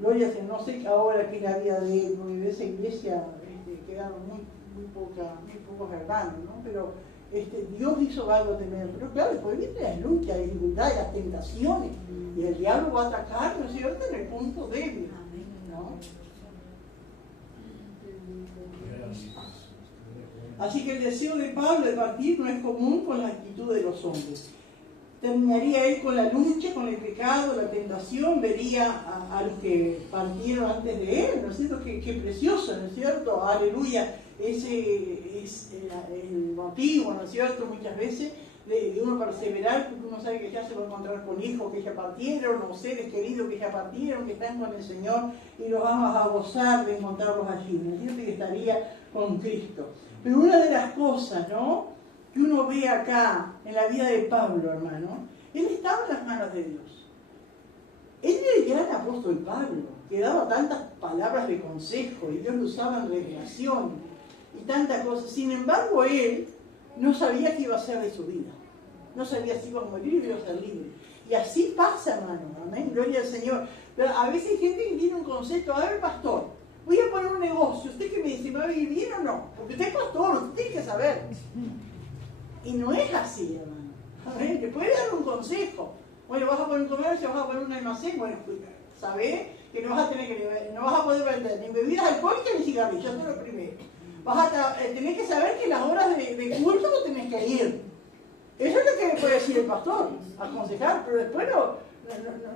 gloria, no sé ahora qué es la vida de él, porque de esa iglesia quedaron muy pocos hermanos, ¿no? Pero Dios hizo algo tremendo. Pero claro, después viene la lucha, la dificultad, las tentaciones, y el diablo va a atacar, ¿no es cierto?, en el punto débil, ¿no? Así que el deseo de Pablo de partir no es común con la actitud de los hombres. Terminaría él con la lucha, con el pecado, la tentación, vería a los que partieron antes de él, ¿no es cierto? Qué precioso, ¿no es cierto? Aleluya. Ese es el motivo, ¿no es cierto?, muchas veces de uno perseverar, porque uno sabe que ya se va a encontrar con hijos que ya partieron, o seres queridos que ya partieron, que están con el Señor, y los vamos a gozar de encontrarlos allí, ¿no es cierto?, y estaría con Cristo. Pero una de las cosas, ¿no?, que uno ve acá en la vida de Pablo, hermano, él estaba en las manos de Dios. Él era el gran apóstol Pablo, que daba tantas palabras de consejo, y Dios lo usaba en revelación, y tantas cosas. Sin embargo, él no sabía qué iba a hacer de su vida. No sabía si iba a morir o iba a ser libre. Y así pasa, hermano. Amén. Gloria al Señor. Pero a veces hay gente que tiene un concepto. A ver, pastor, voy a poner un negocio. ¿Usted qué me dice? ¿Me va a vivir bien o no? Porque usted es pastor, usted tiene que saber. Y no es así, hermano. Amén. Te puede dar un consejo. Bueno, vas a poner un comercio, vas a poner un almacén. Bueno, sabés que no vas a poder vender ni bebidas alcohólicas ni cigarrillos. Eso es lo primero. Tenés que saber que las horas de culto no tenés que ir. Eso es lo que puede decir el pastor, aconsejar, pero después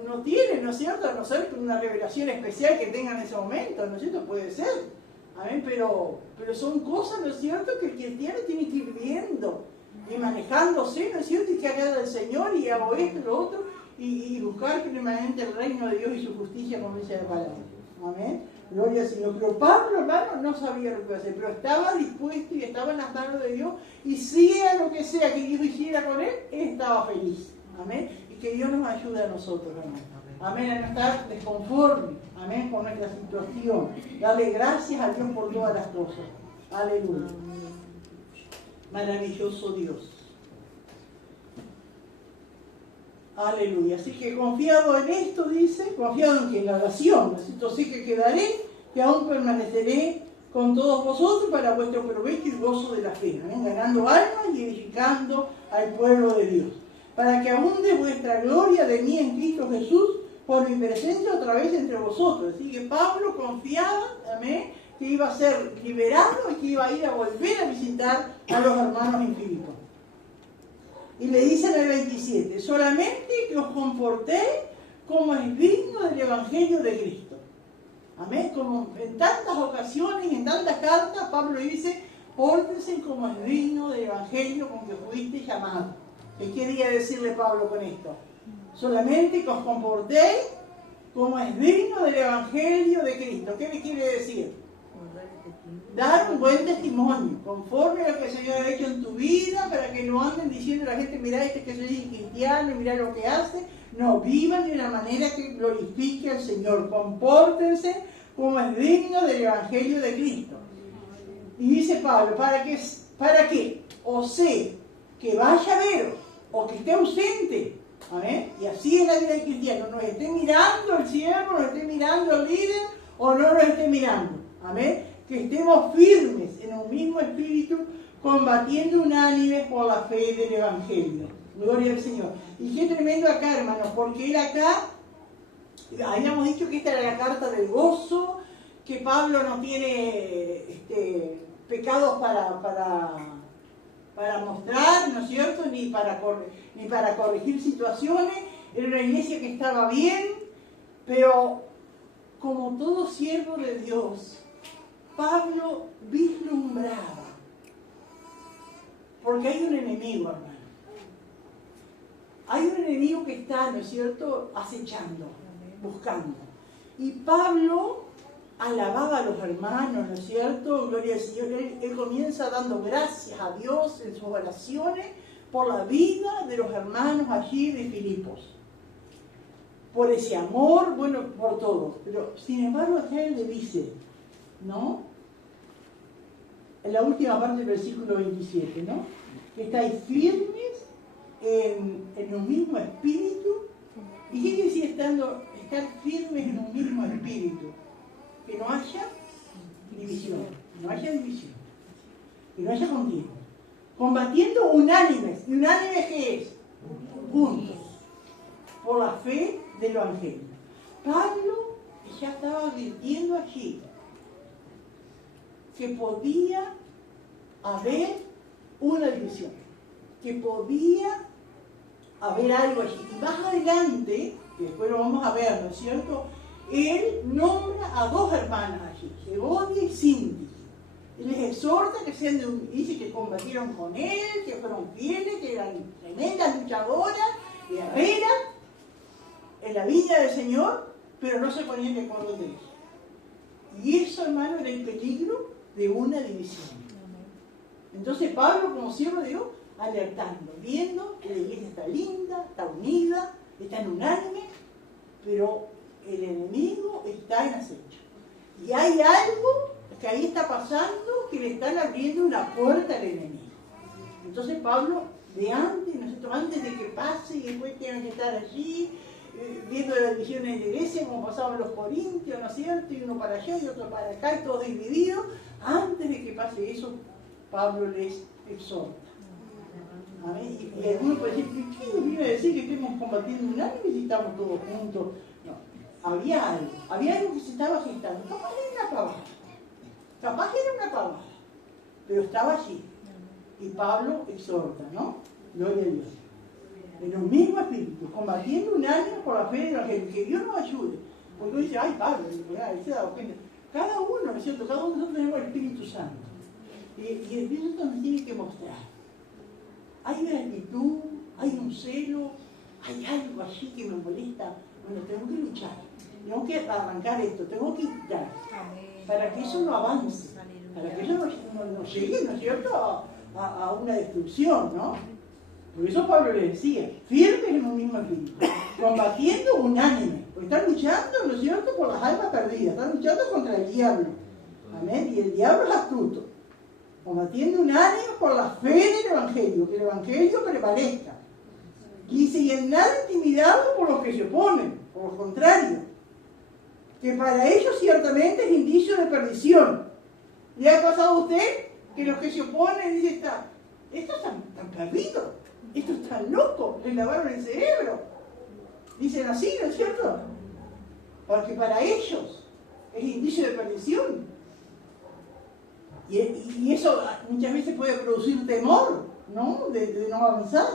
no tiene, ¿no es cierto? A no ser una revelación especial que tenga en ese momento, ¿no es cierto? Puede ser. Amén, pero son cosas, ¿no es cierto?, que el cristiano tiene que ir viendo y manejándose, ¿no es cierto?, y que agrada al Señor y hago esto y lo otro, y buscar permanente el reino de Dios y su justicia, como dice la palabra. Amén. Gloria al Señor. Pero Pablo, hermano, no sabía lo que iba a hacer, pero estaba dispuesto y estaba en las manos de Dios, y sea lo que sea que Dios hiciera con él estaba feliz. Amén. Y que Dios nos ayude a nosotros, hermano. Amén. A no estar desconforme, amén, con nuestra situación. Darle gracias a Dios por todas las cosas. Aleluya. Maravilloso Dios. Aleluya. Así que confiado en esto, dice, confiado en que la oración, así que quedaré, que aún permaneceré con todos vosotros para vuestro provecho y gozo de la fe, ¿eh? Ganando almas y edificando al pueblo de Dios, para que abunde vuestra gloria de mí en Cristo Jesús, por mi presencia otra vez entre vosotros. Así que Pablo confiaba, amén, que iba a ser liberado y que iba a ir a volver a visitar a los hermanos en Filipo. Y le dice en el 27, solamente que os comportéis como es digno del Evangelio de Cristo. Amén. Como en tantas ocasiones, en tantas cartas, Pablo dice, pórtense como es digno del Evangelio con que fuiste llamado. ¿Qué quería decirle Pablo con esto? Solamente que os comportéis como es digno del Evangelio de Cristo. ¿Qué le quiere decir? Dar un buen testimonio, conforme a lo que el Señor ha hecho en tu vida, para que no anden diciendo a la gente, mirá este que soy cristiano, mirá lo que hace. No, vivan de una manera que glorifique al Señor. Compórtense como es digno del Evangelio de Cristo. Y dice Pablo, ¿para qué? O sea, que vaya a ver, o que esté ausente. ¿Amén? Y así es la vida del cristiano. No esté mirando el siervo, no esté mirando al líder, o no lo esté mirando. Amén. Que estemos firmes en un mismo espíritu, combatiendo unánimes por la fe del Evangelio. Gloria al Señor. Y qué tremendo acá, hermanos, porque él acá, habíamos dicho que esta era la carta del gozo, que Pablo no tiene pecados para mostrar, ¿no es cierto?, ni para corregir situaciones. Era una iglesia que estaba bien, Pero como todo siervo de Dios, Pablo vislumbraba, porque hay un enemigo, hermano. Hay un enemigo que está, ¿no es cierto?, acechando, buscando. Y Pablo alababa a los hermanos, ¿no es cierto? Gloria al Señor. Él comienza dando gracias a Dios en sus oraciones por la vida de los hermanos allí de Filipos. Por ese amor, bueno, por todo. Pero, sin embargo, acá él le dice, ¿no? En la última parte del versículo 27, ¿no? Que estáis firmes en un mismo espíritu. ¿Y qué quiere decir estar firmes en un mismo espíritu? Que no haya división, no haya división, que no haya contienda. Combatiendo unánimes. ¿Y unánimes qué es? Juntos. Por la fe del Evangelio. Pablo ya estaba advirtiendo allí que podía haber una división, que podía haber algo allí. Y más adelante, que después lo vamos a ver, ¿no es cierto?, él nombra a dos hermanas allí, Evodia y Sintis. Y les exhorta que sean dice que combatieron con él, que fueron fieles, que eran tremendas luchadoras, guerreras, en la viña del Señor, pero no se ponían de acuerdo de eso. Y eso, hermano, era el peligro de una división. Entonces Pablo, como siervo de Dios, alertando, viendo que la iglesia está linda, está unida, está en unánime, pero el enemigo está en acecho. Y hay algo que ahí está pasando que le están abriendo una puerta al enemigo. Entonces Pablo, de antes, nosotros antes de que pase y después tengan que estar allí, viendo las divisiones de la iglesia, como pasaban los corintios, ¿no es cierto? Y uno para allá y otro para acá, y todos divididos. Antes de que pase eso, Pablo les exhorta. ¿Amén? Y algunos pueden decir, ¿qué nos viene a decir que estemos combatiendo unánime si estamos todos juntos? No, había algo que se estaba gestando. Capaz era una pavada, pero estaba allí. Y Pablo exhorta, ¿no? Gloria a Dios. En un mismo espíritu, combatiendo unánime por la fe del Evangelio, que Dios nos ayude. Porque uno dice, ay, Pablo, él se da cuenta. Cada uno, ¿no es cierto? Cada uno de nosotros tenemos el Espíritu Santo. Y el Espíritu Santo nos tiene que mostrar. Hay gratitud, hay un celo, hay algo allí que me molesta. Bueno, tengo que luchar, tengo que arrancar esto, tengo que quitar. Para que eso no avance, para que eso no llegue, ¿no es cierto?, a una destrucción, ¿no? Por eso Pablo le decía, firmes en un mismo espíritu, combatiendo unánime, porque están luchando, ¿no es cierto?, por las almas perdidas, están luchando contra el diablo, amén, y el diablo es astuto, combatiendo unánime por la fe del Evangelio, que el Evangelio prevalezca. Y dice, y en nada intimidado por los que se oponen, por lo contrario, que para ellos ciertamente es indicio de perdición. ¿Le ha pasado a usted que los que se oponen dicen, estos están perdidos, estos están locos, les lavaron el cerebro? Dicen así, ¿no es cierto? Porque para ellos es indicio de perdición. Y eso muchas veces puede producir temor, ¿no? De no avanzar.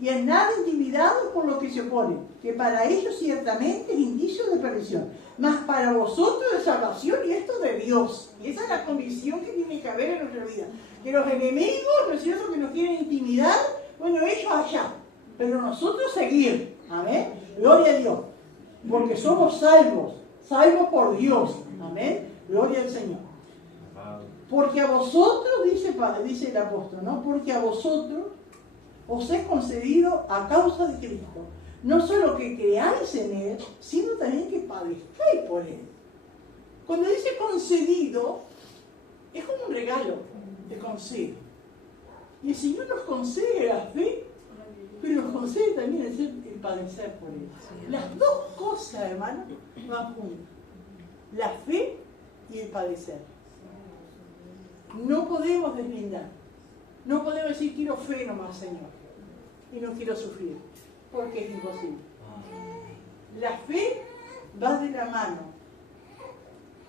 Y en nada intimidados por lo que se oponen, que para ellos ciertamente es indicio de perdición, mas para vosotros de salvación, y esto de Dios. Y esa es la convicción que tiene que haber en nuestra vida. Que los enemigos, ¿no es cierto?, que nos quieren intimidar, bueno, ellos allá, pero nosotros seguir. Amén. Gloria a Dios. Porque somos salvos por Dios. Amén. Gloria al Señor. Porque a vosotros, dice el apóstol, ¿no? Porque a vosotros os es concedido a causa de Cristo, no solo que creáis en Él, sino también que padezcáis por Él. Cuando dice concedido, es como un regalo, te concede. Y el Señor nos concede la fe, pero nos concede también el padecer por Él. Las dos cosas, hermano, van juntas. La fe y el padecer. No podemos deslindar. No podemos decir, quiero fe nomás, Señor, y no quiero sufrir, porque es imposible. La fe va de la mano,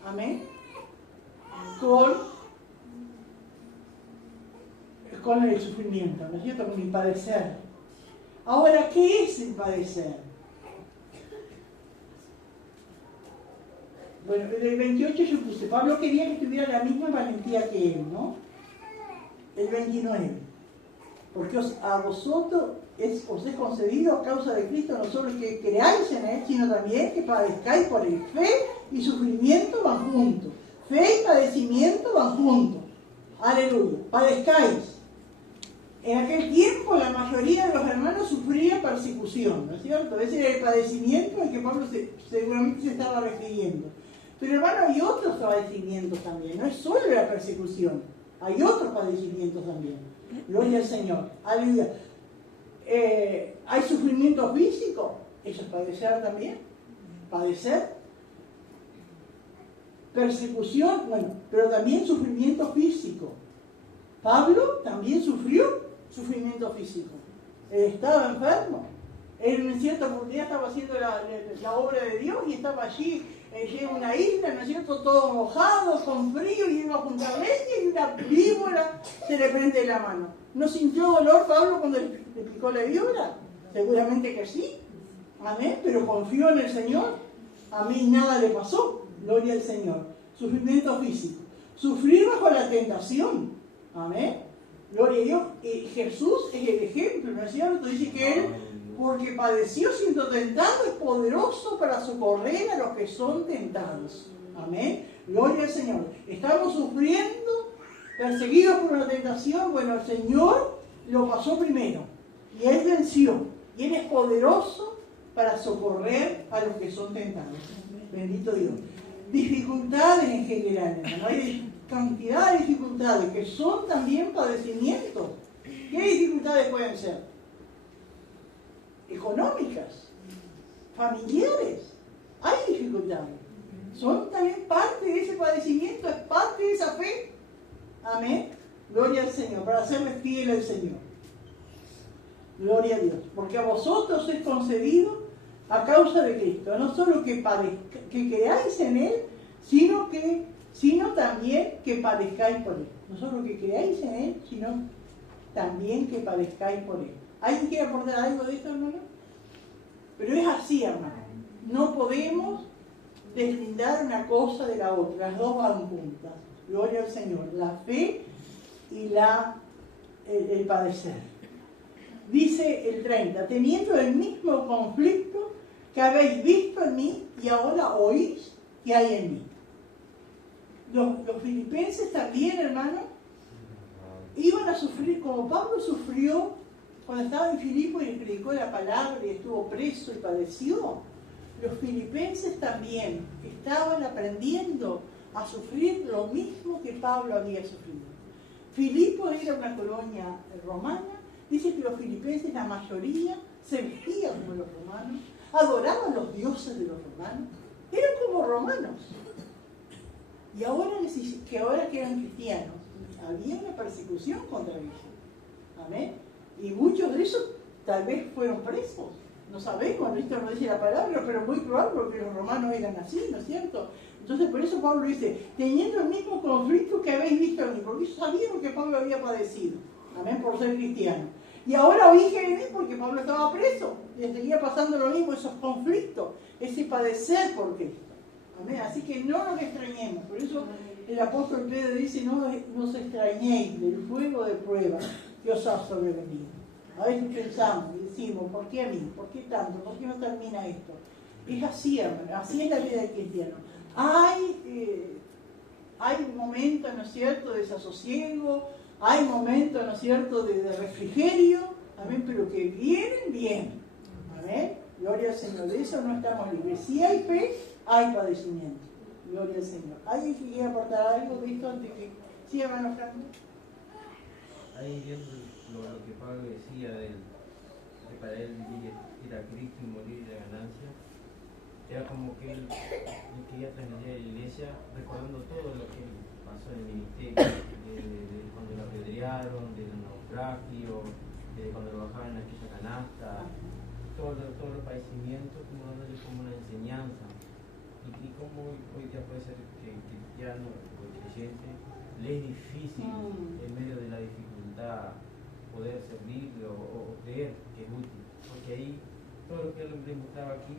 amén, con el sufrimiento, ¿no es cierto?, con el padecer. Ahora, ¿qué es el padecer? Bueno, el 28 yo puse, Pablo quería que tuviera la misma valentía que él, ¿no? El 29, porque a vosotros os es concedido a causa de Cristo no solo que creáis en Él, sino también que padezcáis por Él. Fe y sufrimiento van juntos. Fe y padecimiento van juntos. Aleluya. Padezcáis. En aquel tiempo la mayoría de los hermanos sufrían persecución, ¿no es cierto? Ese era el padecimiento al que Pablo seguramente se estaba refiriendo. Pero hermano, hay otros padecimientos también, no es solo la persecución, hay otros padecimientos también. Gloria al Señor. Aleluya. Hay sufrimiento físico, eso es padecer también. Padecer. Persecución, bueno, pero también sufrimiento físico. Pablo también sufrió sufrimiento físico. Él estaba enfermo. Él en cierta oportunidad estaba haciendo la obra de Dios y estaba allí, llega a una isla, ¿no es cierto?, todo mojado, con frío, y iba a juntar leña y una víbora se le prende la mano. ¿No sintió dolor Pablo cuando le picó la víbora? Seguramente que sí. Amén, pero confió en el Señor. A mí nada le pasó. Gloria al Señor. Sufrimiento físico. Sufrir bajo la tentación. Amén. Gloria a Dios. Jesús es el ejemplo, ¿no es cierto? Dice que Él, porque padeció siendo tentado, es poderoso para socorrer a los que son tentados. Amén. Gloria al Señor. Estamos sufriendo, perseguidos por una tentación. Bueno, el Señor lo pasó primero. Y Él venció. Y Él es poderoso para socorrer a los que son tentados. Bendito Dios. Dificultades en general, ¿no? Hay cantidad de dificultades que son también padecimientos. ¿Qué dificultades pueden ser? Económicas, familiares. Hay dificultades. Son también parte de ese padecimiento, es parte de esa fe. Amén. Gloria al Señor, para serle fiel al Señor. Gloria a Dios. Porque a vosotros es concedido a causa de Cristo, no solo que creáis en Él, sino también que padezcáis por Él. No solo que creáis en Él, sino también que padezcáis por Él. ¿Alguien quiere aportar algo de esto, hermano? Pero es así, hermano. No podemos deslindar una cosa de la otra. Las dos van juntas. Gloria al Señor. La fe y el padecer. Dice el 30, teniendo el mismo conflicto que habéis visto en mí y ahora oís que hay en mí. Los filipenses también, hermano, iban a sufrir como Pablo sufrió cuando estaba en Filipo y predicó la palabra y estuvo preso y padeció. Los filipenses también estaban aprendiendo a sufrir lo mismo que Pablo había sufrido. Filipo era una colonia romana. Dice que los filipenses, la mayoría, se vestían como los romanos, adoraban los dioses de los romanos, eran como romanos. Y ahora que eran cristianos, había una persecución contra ellos. Amén. Y muchos de ellos tal vez fueron presos. No sabemos, esto no dice la palabra, pero muy probable porque los romanos eran así, ¿no es cierto? Entonces por eso Pablo dice, teniendo el mismo conflicto que habéis visto en mí, porque ellos sabían que Pablo había padecido. Amén, por ser cristiano. Y ahora oí que en él porque Pablo estaba preso. Le seguía pasando lo mismo, esos conflictos, ese padecer por Cristo. Amén. Así que no nos extrañemos. Por eso el apóstol Pedro dice, no os extrañéis del fuego de prueba que os ha sobrevenido. A veces pensamos y decimos, ¿por qué a mí? ¿Por qué tanto? ¿Por qué no termina esto? Es así, hermano. Así es la vida del cristiano. Hay momentos, ¿no es cierto?, de desasosiego. Hay momentos, ¿no es cierto?, de refrigerio, amén, pero que vienen bien, amén, gloria al Señor, de eso no estamos libres. Si hay fe, hay padecimiento, gloria al Señor. ¿Alguien que quiere aportar algo de esto antes que... Sí, hermano Franco. Ahí viendo lo que Pablo decía de para él ir a Cristo y morir de ganancia, era como que él quería transmitir a la iglesia recordando todo lo que pasó en el ministerio, de cuando lo apedrearon, del naufragio, de cuando lo bajaban en aquella canasta, todos los padecimientos, como dándole como una enseñanza. Y cómo hoy día puede ser que cristiano o creyente le es difícil en medio de la dificultad poder servirle o creer que es útil, porque ahí todo lo que él les mostraba aquí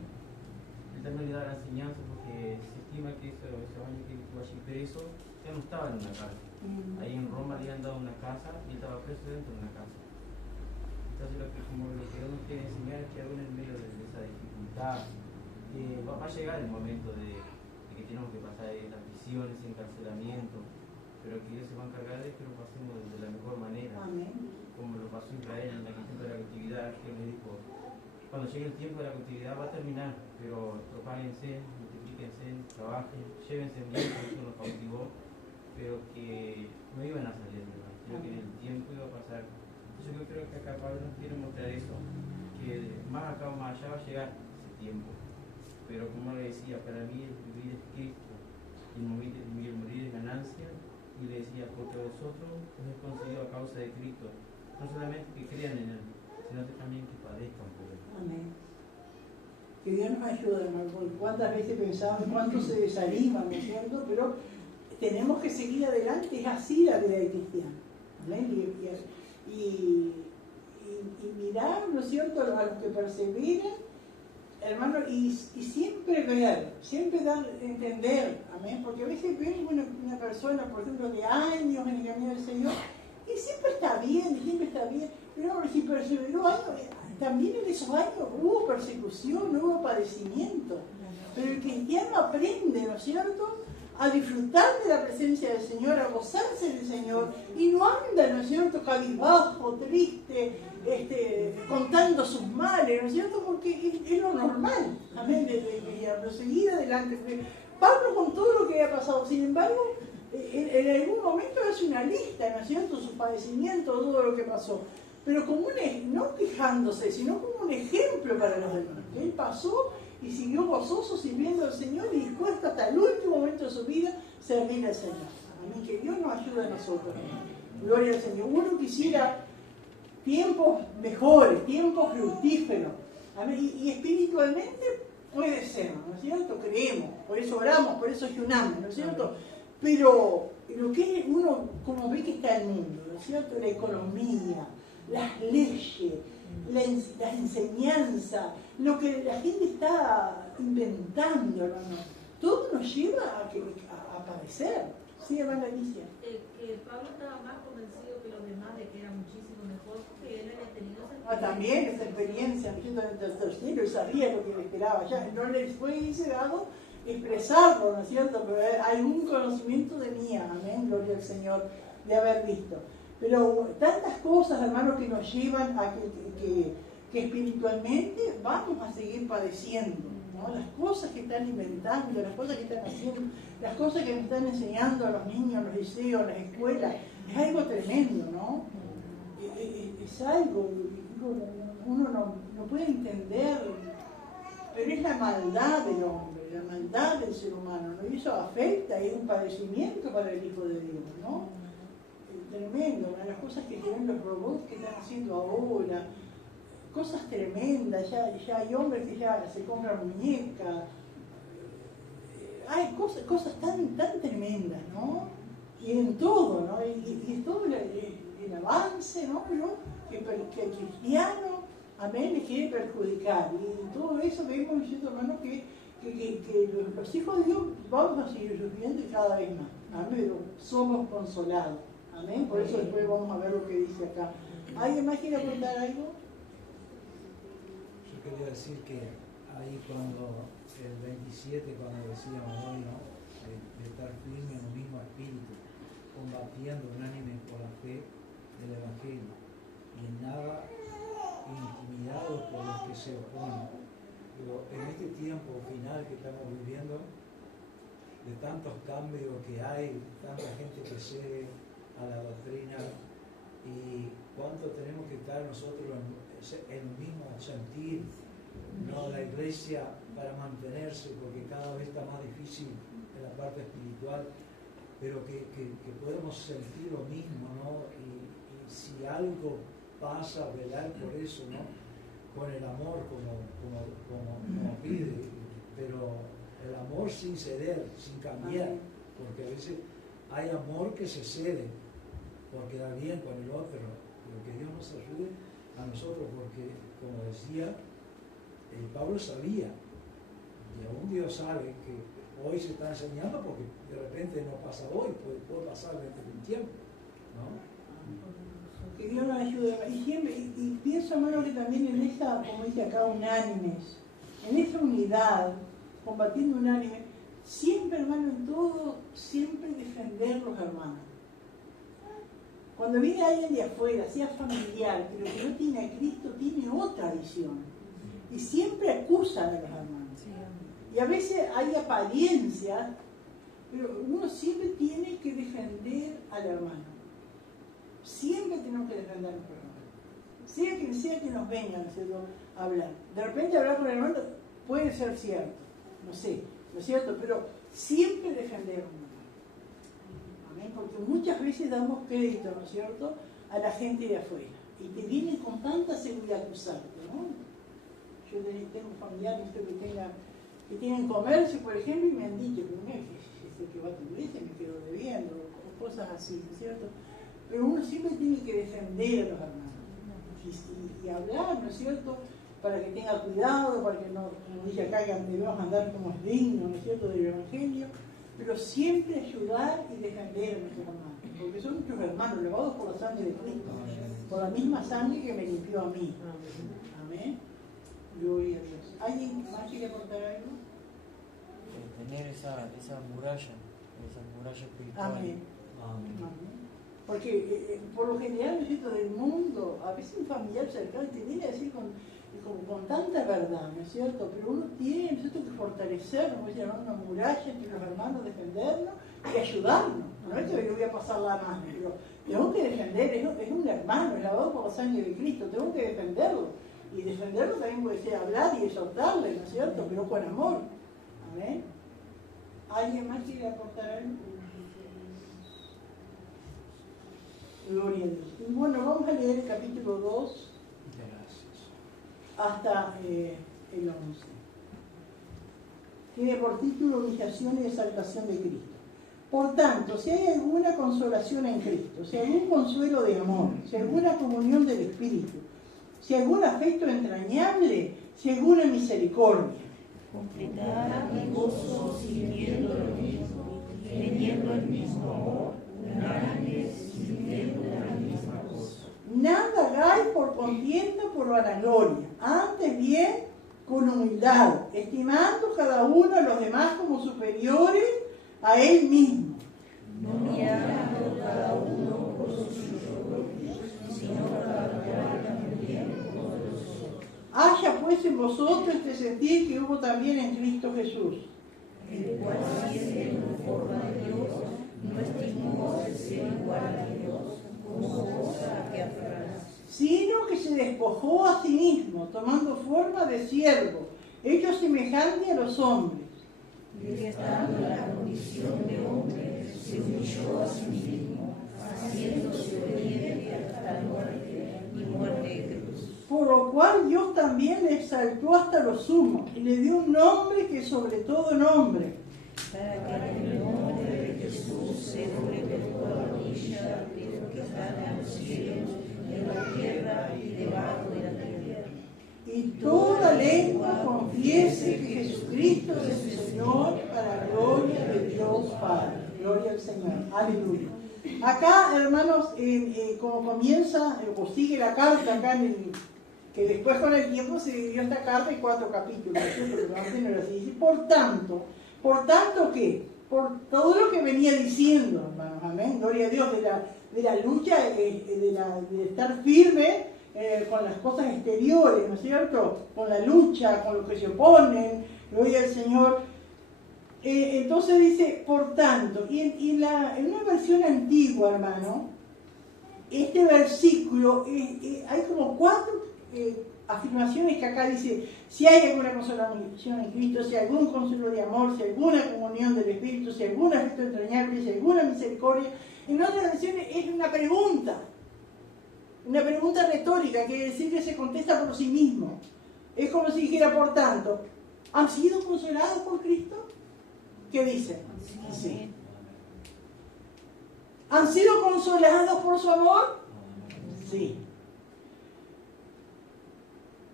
él también le da la enseñanza porque se estima que esos años que estuvo allí preso, ya no estaba en una cárcel. Ahí en Roma le habían dado una casa y él estaba preso dentro de una casa. Entonces lo que uno quiere enseñar es que aún en medio de esa dificultad, va a llegar el momento de que tenemos que pasar las prisiones, encarcelamiento, pero que Dios se va a encargar de que lo pasemos de la mejor manera. Amén. Como lo pasó Israel en aquel tiempo de la cautividad, que le dijo, cuando llegue el tiempo de la cautividad va a terminar, pero propáguense, multiplíquense, trabajen, llévense bien, por eso nos cautivó, pero que no iban a salir, ¿verdad? Sino que el tiempo iba a pasar. Entonces yo creo que acá Pablo nos quiere mostrar eso, que más acá o más allá va a llegar ese tiempo. Pero como le decía, para mí el vivir es Cristo y el morir es ganancia. Y le decía, porque vosotros os he concedido a causa de Cristo, no solamente que crean en Él, sino que también que padezcan por Él. Amén. Que Dios nos ayude, hermano, porque cuántas veces pensamos, cuánto se desaniman, ¿no es cierto? Pero tenemos que seguir adelante, es así la vida de cristiano. Amén. Y mirar, ¿no es cierto?, a los que perseveran, hermano, y siempre ver, siempre dar a entender, amén, porque a veces vemos una persona, por ejemplo, de años en el camino del Señor, y siempre está bien, pero si perseveró años, también en esos años hubo persecución, hubo padecimiento, pero el cristiano aprende, ¿no es cierto?, a disfrutar de la presencia del Señor, a gozarse del Señor, y no anda, ¿no es cierto?, cabizbajo, triste, contando sus males, ¿no es cierto?, porque es lo normal, amén, de seguir adelante. Pablo con todo lo que había pasado, sin embargo, en algún momento hace una lista, ¿no es cierto?, sus padecimientos, todo lo que pasó, pero como no quejándose, sino como un ejemplo para los demás, que él pasó y siguió gozoso sirviendo al Señor y dispuesto hasta el último momento de su vida servir al Señor. Amén. Que Dios nos ayude a nosotros. Gloria al Señor. Uno quisiera tiempos mejores, tiempos fructíferos. Amén. Y espiritualmente puede ser, ¿no es cierto? Creemos, por eso oramos, por eso ayunamos, ¿no es cierto? Pero lo que uno, como ve que está el mundo, ¿no es cierto? La economía, las leyes, las enseñanzas, lo que la gente está inventando, hermano, todo nos lleva a padecer. Sí, hermana Alicia. Que Pablo estaba más convencido que los demás de que era muchísimo mejor porque él había tenido esa experiencia. También esa experiencia, en el tercero, y sabía lo que le esperaba. Ya no les fue dado expresarlo, ¿no es cierto? Pero hay un conocimiento de mía, amén, gloria al Señor, de haber visto. Pero tantas cosas, hermanos, que nos llevan a que espiritualmente vamos a seguir padeciendo, ¿no? Las cosas que están inventando, las cosas que están haciendo, las cosas que nos están enseñando a los niños, a los liceos, a las escuelas, es algo tremendo, ¿no? Es algo, uno no puede entender, pero es la maldad del hombre, la maldad del ser humano, ¿no? Y eso afecta, es un padecimiento para el Hijo de Dios, ¿no? Tremendo, ¿no? Las cosas que tienen los robots que están haciendo ahora, cosas tremendas, ya hay hombres que ya se compran muñecas, hay cosas tan tremendas, ¿no? Y en todo, ¿no? Y es todo el avance, ¿no? Que el cristiano, amén, le quiere perjudicar. Y todo eso vemos diciendo, hermano, que los hijos de Dios vamos a seguir sufriendo cada vez más. Amén, pero somos consolados. Amén, por eso después vamos a ver lo que dice acá. ¿Alguien más quiere contar algo? Yo quería decir que ahí cuando el 27, cuando decíamos hoy, ¿no? De estar firme en un mismo espíritu, combatiendo unánime por la fe del Evangelio, y en nada intimidados por los que se oponen. Pero en este tiempo final que estamos viviendo, de tantos cambios que hay, tanta gente que cede a la doctrina, y cuánto tenemos que estar nosotros en el mismo sentir, ¿no? La iglesia para mantenerse, porque cada vez está más difícil en la parte espiritual, pero que podemos sentir lo mismo, ¿no? Y si algo pasa, velar por eso, ¿no? Con el amor como pide, pero el amor sin ceder, sin cambiar, porque a veces hay amor que se cede por quedar bien con el otro, pero que Dios nos ayude a nosotros, porque como decía, Pablo sabía Y aún Dios sabe que hoy se está enseñando porque de repente no pasa hoy, puede pasar dentro de un tiempo, ¿no? Que Dios nos ayude. Y pienso, hermano, que también en esa, como dice acá, unánimes, en esa unidad, combatiendo unánime, siempre, hermano, en todo, siempre defender los hermanos. Cuando viene alguien de afuera, sea familiar, pero que no tiene a Cristo, tiene otra visión. Y siempre acusan a los hermanos. Y a veces hay apariencias, pero uno siempre tiene que defender al hermano. Siempre tenemos que defender a nuestro hermano. Sea quien sea que nos venga, ¿no es cierto?, a hablar. De repente hablar con el hermano puede ser cierto, no sé, ¿no es cierto? Pero siempre defender a un hermano. Amén. Porque muchas veces damos crédito, ¿no es cierto?, a la gente de afuera. Y te vienen con tanta seguridad a acusarte, ¿no? Yo tengo familiares que tienen comercio, por ejemplo, y me han dicho que no es que va a tu iglesia, me quedo debiendo, o cosas así, ¿no es cierto? Pero uno siempre tiene que defender a los hermanos y hablar, ¿no es cierto?, para que tenga cuidado, para que no, como dice acá, que debemos andar como es digno, ¿no es cierto?, del Evangelio, pero siempre ayudar y defender a nuestros hermanos, porque son nuestros hermanos, lavados por la sangre de Cristo, por la misma sangre que me limpió a mí. Amén. Gloria a Dios. ¿Alguien más quiere aportar algo? Tener esa muralla espiritual. Amén. Porque por lo general, ¿no es cierto?, del mundo, a veces un familiar cercano te viene a decir con tanta verdad, ¿no es cierto? Pero uno tiene, ¿no es cierto?, que fortalecer, como se llama, una muralla entre los hermanos, defendernos y ayudarnos. No es que yo voy a pasar la mano, pero tengo que defender, es un hermano, es lavado por la sangre de Cristo, tengo que defenderlo. Y defenderlo también puede ser hablar y exhortarle, ¿no es cierto?, pero con amor. Amén. ¿Alguien más quiere aportar algo? Gloria a Dios. Y bueno, vamos a leer el capítulo 2 hasta el 11. Tiene por título Humillación y exaltación de Cristo. Por tanto, si hay alguna consolación en Cristo, si hay algún consuelo de amor, si hay alguna comunión del Espíritu, si hay algún afecto entrañable, si hay alguna misericordia, completar mi gozo sirviendo lo mismo, teniendo el mismo amor, unánimes, sintiendo la misma cosa. Nada hagáis por contienda, por vanagloria, antes bien con humildad, estimando cada uno a los demás como superiores a él mismo. No mirando cada uno por sus propios, sino cada cual también por los otros. Haya pues en vosotros este sentir que hubo también en Cristo Jesús, El cual siendo en forma de Dios, no estimó el ser igual a Dios como cosa a que aferrarse, sino que se despojó a sí mismo, tomando forma de siervo, hecho semejante a los hombres. y estando en la condición de hombre, se humilló a sí mismo, haciéndose obediente hasta la muerte y muerte de cruz. Por lo cual Dios también le exaltó hasta lo sumo y le dio un nombre que es sobre todo nombre, Para que en el nombre de Jesús se doble toda rodilla de los que están en los cielos, en la tierra y debajo de la tierra. y toda lengua confiese que Jesucristo es el Señor, para la gloria de Dios Padre. Gloria al Señor. Aleluya. Acá, hermanos, como comienza, o sigue la carta acá, que después con el tiempo se dividió esta carta en 4 capítulos, pero antes no era así. Dice, por tanto, ¿qué? Por todo lo que venía diciendo, hermanos, amén, gloria a Dios, de la lucha, de estar firme con las cosas exteriores, ¿no es cierto? Con la lucha, con los que se oponen, gloria al Señor. Entonces dice, por tanto, y en una versión antigua, hermano, este versículo, hay como 4 afirmaciones que acá dice, si hay alguna consolación en Cristo, si hay algún consuelo de amor, si hay alguna comunión del Espíritu, si hay algún afecto entrañable, si hay alguna misericordia. En otras versiones es una pregunta retórica, que quiere decir que se contesta por sí mismo. Es como si dijera, por tanto, ¿han sido consolados por Cristo? ¿Qué dice? Sí. ¿Han sido consolados por su amor? Sí.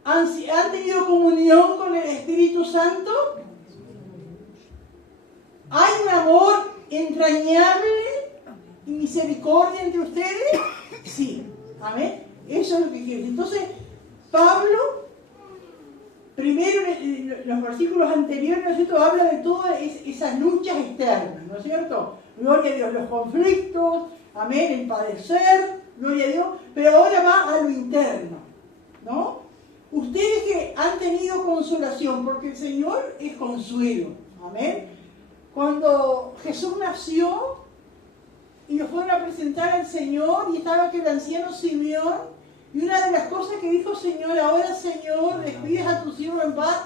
¿Han tenido comunión con el Espíritu Santo? ¿Hay un amor entrañable y misericordia entre ustedes? Sí. Amén. Eso es lo que quiere. Entonces, Pablo, primero en los versículos anteriores, ¿no es cierto?, habla de todas esas luchas externas, ¿no es cierto? Gloria a Dios, los conflictos, amén, el padecer, gloria a Dios, pero ahora va a lo interno, ¿no? Ustedes que han tenido consolación, porque el Señor es consuelo, amén. Cuando Jesús nació y lo fueron a presentar al Señor y estaba aquel anciano Simeón, y una de las cosas que dijo: Señor, ahora Señor, despides a tu siervo en paz,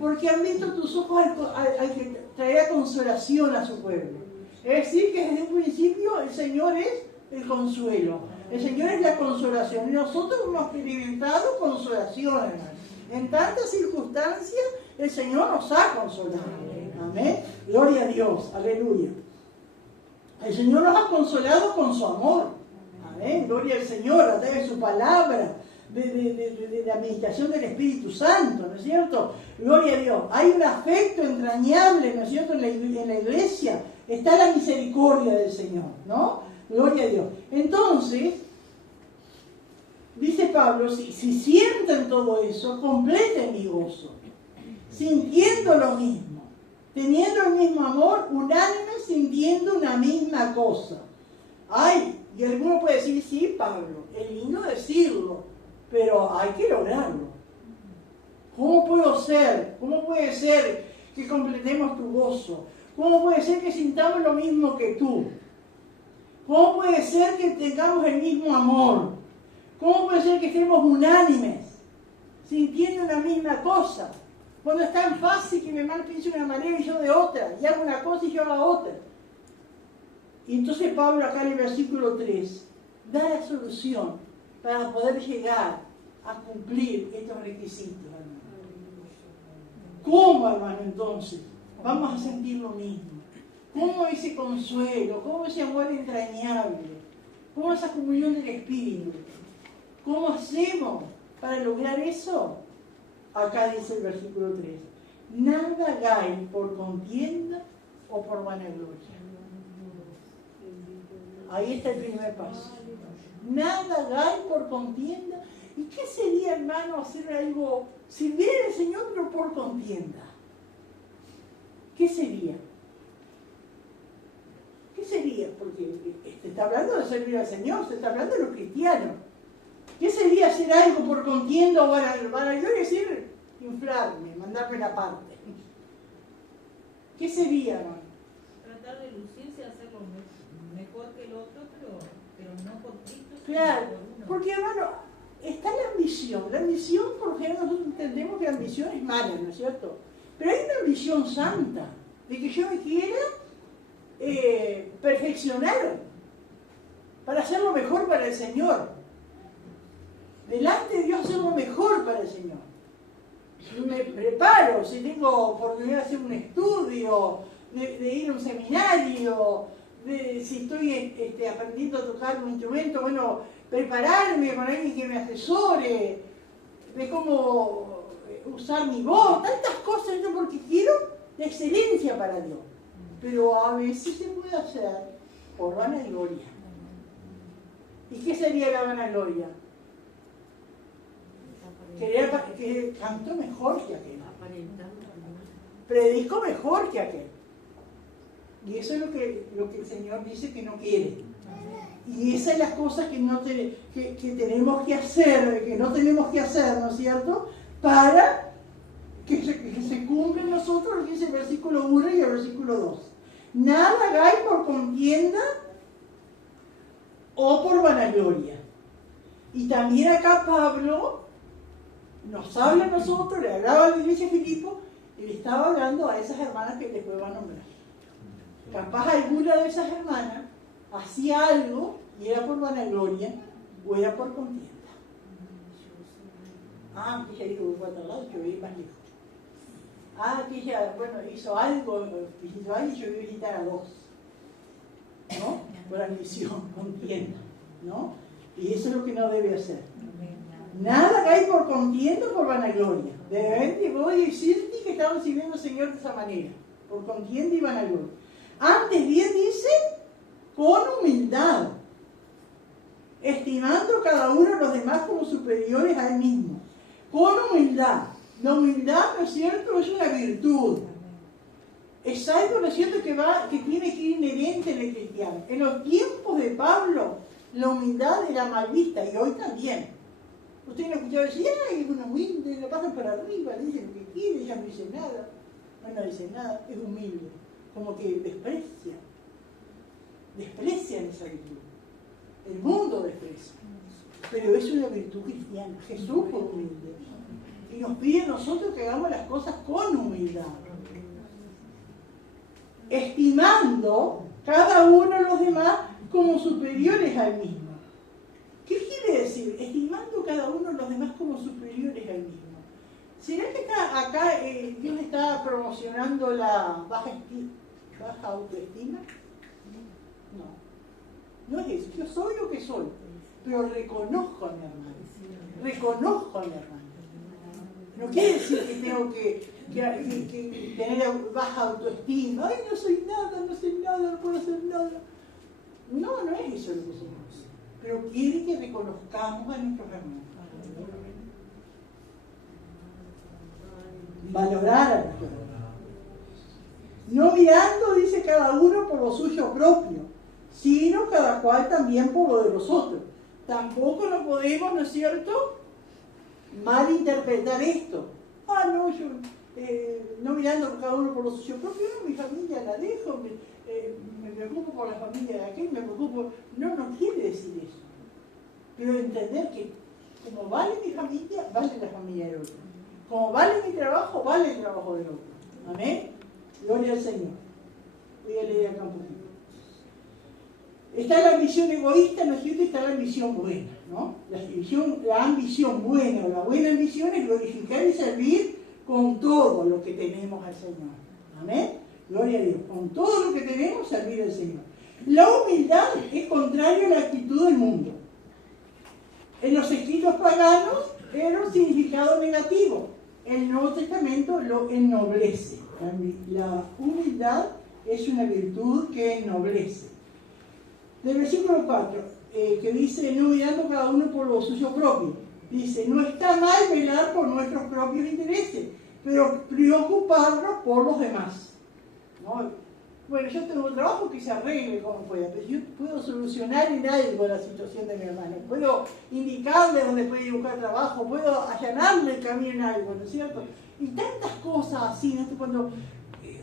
porque han visto tus ojos al que traerá consolación a su pueblo. Es decir, que desde un principio el Señor es el consuelo, el Señor es la consolación, y nosotros hemos experimentado consolación, hermano. En tantas circunstancias el Señor nos ha consolado. Amén. Gloria a Dios, aleluya. El Señor nos ha consolado con su amor. Amén. Gloria al Señor, a través de su palabra, de la meditación del Espíritu Santo, ¿no es cierto? Gloria a Dios. Hay un afecto entrañable, ¿no es cierto?, en la iglesia. Está la misericordia del Señor, ¿no? Gloria a Dios. Entonces, dice Pablo, si sienten todo eso, completen mi gozo, sintiendo lo mismo, teniendo el mismo amor, unánime, sintiendo una misma cosa. Ay, y alguno puede decir: sí, Pablo, es lindo decirlo, pero hay que lograrlo. ¿Cómo puedo ser? ¿Cómo puede ser que completemos tu gozo? ¿Cómo puede ser que sintamos lo mismo que tú? ¿Cómo puede ser que tengamos el mismo amor? ¿Cómo puede ser que estemos unánimes, sintiendo una misma cosa? Cuando es tan fácil que mi hermano piense de una manera y yo de otra, y haga una cosa y yo haga otra. Y entonces Pablo acá en el versículo 3 da la solución para poder llegar a cumplir estos requisitos, hermano. ¿Cómo, hermano, entonces vamos a sentir lo mismo? ¿Cómo ese consuelo? ¿Cómo ese amor entrañable? ¿Cómo esa comunión del Espíritu? ¿Cómo hacemos para lograr eso? Acá dice el versículo 3: nada hagáis por contienda o por vanagloria. Ahí está el primer paso. Nada hagáis por contienda. ¿Y qué sería, hermano, hacer algo, servir al Señor pero por contienda? ¿Qué sería? ¿Qué sería? Porque se está hablando de servir al Señor, se está hablando de los cristianos. ¿Qué sería hacer algo por contienda o vanagloria? Es decir, inflarme, mandarme la parte. ¿Qué sería, hermano? Tratar de lucirse, hacerlo mejor que el otro, pero no por Cristo. Claro, porque, hermano, está la ambición. La ambición, por ejemplo, nosotros entendemos que la ambición es mala, ¿no es cierto? Pero hay una ambición santa, de que yo me quiera perfeccionar para hacerlo mejor para el Señor. Delante de Dios hacerlo mejor para el Señor. Me preparo, si tengo oportunidad de hacer un estudio, de ir a un seminario, si estoy aprendiendo a tocar un instrumento, bueno, prepararme con alguien que me asesore, de cómo usar mi voz, tantas cosas, yo porque quiero la excelencia para Dios. Pero a veces se puede hacer por vanagloria. ¿Y qué sería la vanagloria? Que canto mejor que aquel, predico mejor que aquel, y eso es lo que el Señor dice que no quiere. Y esas son las cosas que tenemos que hacer, que no tenemos que hacer, ¿no es cierto?, para que se cumpla en nosotros lo que dice el versículo 1 y el versículo 2. Nada hagáis por contienda o por vanagloria. Y también acá Pablo nos habla a nosotros, le hablaba a la iglesia de Filipo y le estaba hablando a esas hermanas que después va a nombrar. Capaz alguna de esas hermanas hacía algo y era por vanagloria o era por contienda. Que ella dijo por otro lado, yo voy más lejos. Que ella, bueno, hizo algo, visitó a alguien y yo voy a visitar a dos. ¿No? Por ambición, contienda. ¿No? Y eso es lo que no debe hacer. Nada que hay por contienda o por vanagloria. De repente voy a decirte que estamos sirviendo al Señor de esa manera, por contienda y vanagloria. Antes bien dice, con humildad, estimando cada uno a los demás como superiores a él mismo. Con humildad. La humildad, ¿no es cierto?, es una virtud. Es algo, ¿no es cierto?, que tiene que ir inherente en el cristiano. En los tiempos de Pablo, la humildad era mal vista, y hoy también. Ustedes lo escucharon decir, ay, es una humilde, lo pasan para arriba, le dicen lo que quiere, ella no dice nada. No dice nada, es humilde. Como que desprecian esa virtud. El mundo desprecia. Pero es una virtud cristiana. Jesús fue humilde. Y nos pide a nosotros que hagamos las cosas con humildad. Estimando cada uno a los demás como superiores al mismo. ¿Qué quiere decir? Estimando cada uno a los demás como superiores al mismo. ¿Será que acá Dios está promocionando la baja autoestima? No es eso. Yo soy lo que soy, pero reconozco a mi hermano. Reconozco a mi hermano. No quiere decir que tengo que tener baja autoestima. Ay, no soy nada, no sé nada, no puedo hacer nada. No es eso lo que somos. Pero quiere que reconozcamos a nuestros hermanos. Valorar a nuestros hermanos. No mirando, dice, cada uno por lo suyo propio, sino cada cual también por lo de los otros. Tampoco no podemos, ¿no es cierto?, malinterpretar esto. Yo no mirando cada uno por lo suyo propio, mi familia la dejo, me preocupo por la familia de aquel, me preocupo. No quiere decir eso. Pero entender que como vale mi familia, vale la familia del otro. Como vale mi trabajo, vale el trabajo del otro. Amén. Gloria al Señor. Voy a leer acá un poquito. Está la ambición egoísta, ¿no es cierto? Está la ambición buena, ¿no? La ambición buena, o la buena ambición es glorificar y servir con todo lo que tenemos al Señor. Amén. Gloria a Dios. Con todo lo que tenemos, servir al Señor. La humildad es contraria a la actitud del mundo. En los escritos paganos era un significado negativo. El Nuevo Testamento lo ennoblece. La humildad es una virtud que ennoblece. Del versículo 4, que dice, no mirando cada uno por lo suyo propio. Dice, no está mal velar por nuestros propios intereses, pero preocuparnos por los demás. ¿No? Bueno, yo tengo un trabajo que se arregle como pueda, pero yo puedo solucionar en algo la situación de mi hermano. Puedo indicarle dónde puede buscar trabajo, puedo allanarle el camino en algo, ¿no es cierto? Y tantas cosas así, ¿no? Cuando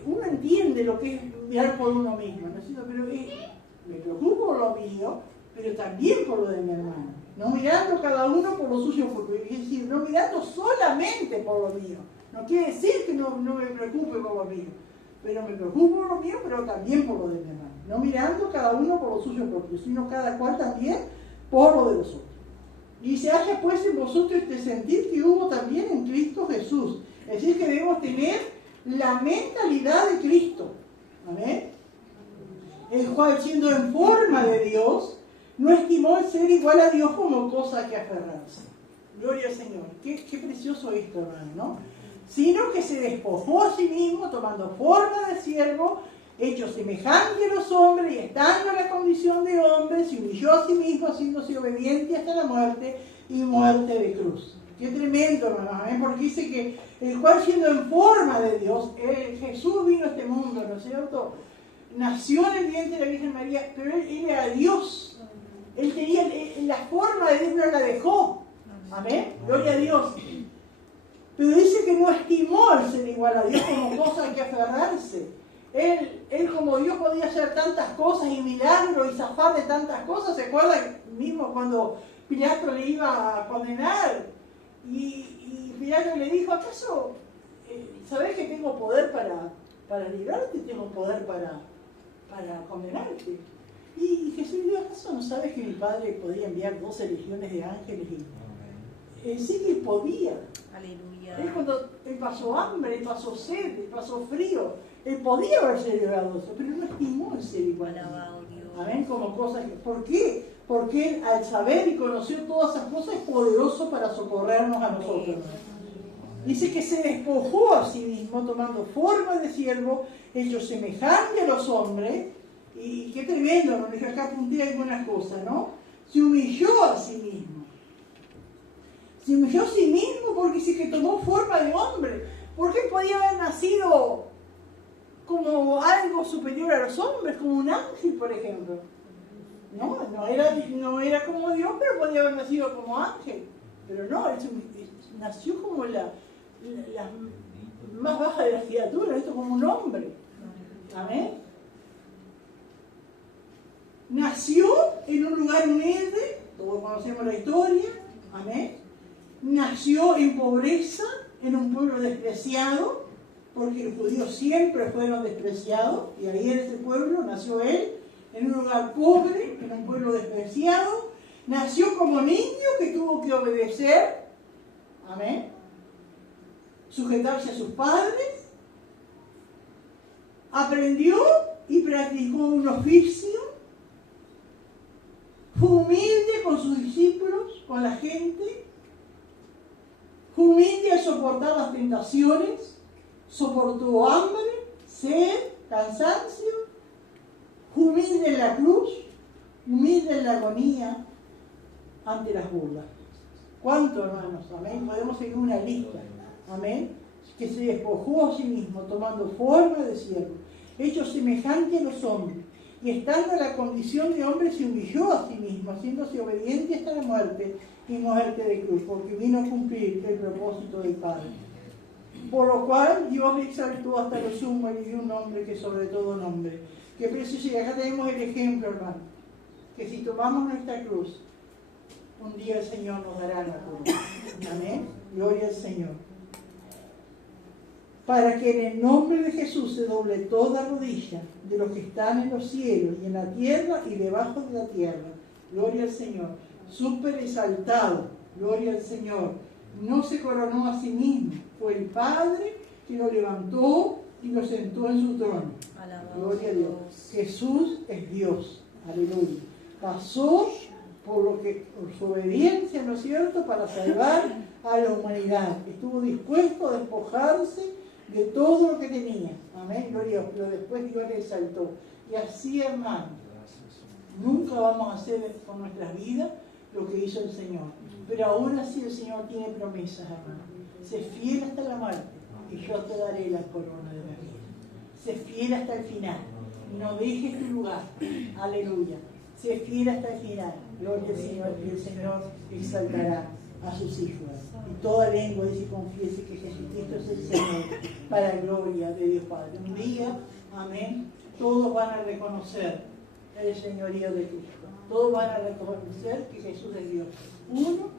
uno entiende lo que es mirar por uno mismo, ¿no es cierto? Pero me preocupo por lo mío, pero también por lo de mi hermano. No mirando cada uno por lo suyo, es decir, no mirando solamente por lo mío. No quiere decir que no me preocupe por lo mío, pero me preocupo por lo mío, pero también por lo de mi hermano. No mirando cada uno por lo suyo propio, sino cada cual también por lo de los otros. Y se haya pues en vosotros este sentir que hubo también en Cristo Jesús. Es decir, que debemos tener la mentalidad de Cristo. Amén. El cual, siendo en forma de Dios, no estimó el ser igual a Dios como cosa que aferrarse. Gloria al Señor. Qué precioso esto, hermano, ¿no? Sino que se despojó a sí mismo, tomando forma de siervo, hecho semejante a los hombres, y estando en la condición de hombre, se humilló a sí mismo, haciéndose obediente hasta la muerte, y muerte de cruz. Qué tremendo, hermano, ¿eh? Porque dice que el cual, siendo en forma de Dios, Jesús vino a este mundo, ¿no es cierto? Nació en el vientre de la Virgen María, pero él era Dios. Él tenía la forma de Dios, no la dejó. Amén. Gloria a Dios. Pero dice que no estimó el ser igual a Dios como cosa que aferrarse. Él como Dios podía hacer tantas cosas y milagros y zafar de tantas cosas. ¿Se acuerdan mismo cuando Pilato le iba a condenar? Y Pilato le dijo, ¿acaso sabés que tengo poder para librarte? Tengo poder para condenarte. Y Jesús dijo, ¿acaso no sabes que mi Padre podía enviar 12 legiones de ángeles? Y sí que podía. Aleluya. Él cuando él pasó hambre, él pasó sed, él pasó frío, él podía haberse librado eso, pero no estimó el ser igual. Amén, como cosas. ¿Por qué? Porque él, al saber y conocer todas esas cosas, es poderoso para socorrernos a nosotros. Dice que se despojó a sí mismo, tomando forma de siervo, hecho semejante a los hombres. Y qué tremendo, ¿no? Dije acá apunté algunas cosas, ¿no? Se humilló a sí mismo. Se humilló a sí mismo porque dice que tomó forma de hombre. ¿Por qué podía haber nacido como algo superior a los hombres, como un ángel, por ejemplo? No era como Dios, pero podía haber nacido como ángel. Pero no, él nació como la más baja de las criaturas, esto como un hombre. Amén. Nació en un lugar humilde, todos conocemos la historia. Amén. Nació en pobreza, en un pueblo despreciado, porque los judíos siempre fueron despreciados, y ahí en ese pueblo nació él, en un lugar pobre, en un pueblo despreciado. Nació como niño que tuvo que obedecer, amén, sujetarse a sus padres, aprendió y practicó un oficio, fue humilde con sus discípulos, con la gente, fue humilde al soportar las tentaciones, soportó hambre, sed, cansancio, fue humilde en la cruz, humilde en la agonía, ante las burlas. ¿Cuánto, hermanos? Amén. Podemos seguir una lista. Amén. Que se despojó a sí mismo, tomando forma de siervo, hecho semejante a los hombres, y estando en la condición de hombre se humilló a sí mismo, haciéndose obediente hasta la muerte y muerte de cruz, porque vino a cumplir el propósito del Padre. Por lo cual Dios le exaltó hasta lo sumo y le dio un nombre que sobre todo nombre. Qué precioso. Y acá tenemos el ejemplo, hermano, que si tomamos nuestra cruz, un día el Señor nos dará la corona. Amén. Gloria al Señor. Para que en el nombre de Jesús se doble toda rodilla de los que están en los cielos y en la tierra y debajo de la tierra. Gloria al Señor. Súper exaltado. Gloria al Señor. No se coronó a sí mismo. Fue el Padre que lo levantó y lo sentó en su trono. Gloria a Dios. Jesús es Dios. Aleluya. Pasó por su obediencia, ¿no es cierto?, para salvar a la humanidad. Estuvo dispuesto a despojarse de todo lo que tenía. Amén, gloria a Dios. Pero después Dios le exaltó. Y así, hermano, nunca vamos a hacer con nuestras vidas lo que hizo el Señor. Pero aún así el Señor tiene promesas, hermano. Sé fiel hasta la muerte y yo te daré la corona de la vida. Sé fiel hasta el final. No dejes tu lugar. Aleluya. Sé fiel hasta el final. Gloria al Señor, y el Señor exaltará a sus hijos. Y toda lengua dice y confiese que Jesucristo es el Señor, para gloria de Dios Padre. Un día, amén, todos van a reconocer el señorío de Cristo. Todos van a reconocer que Jesús es Dios. Uno,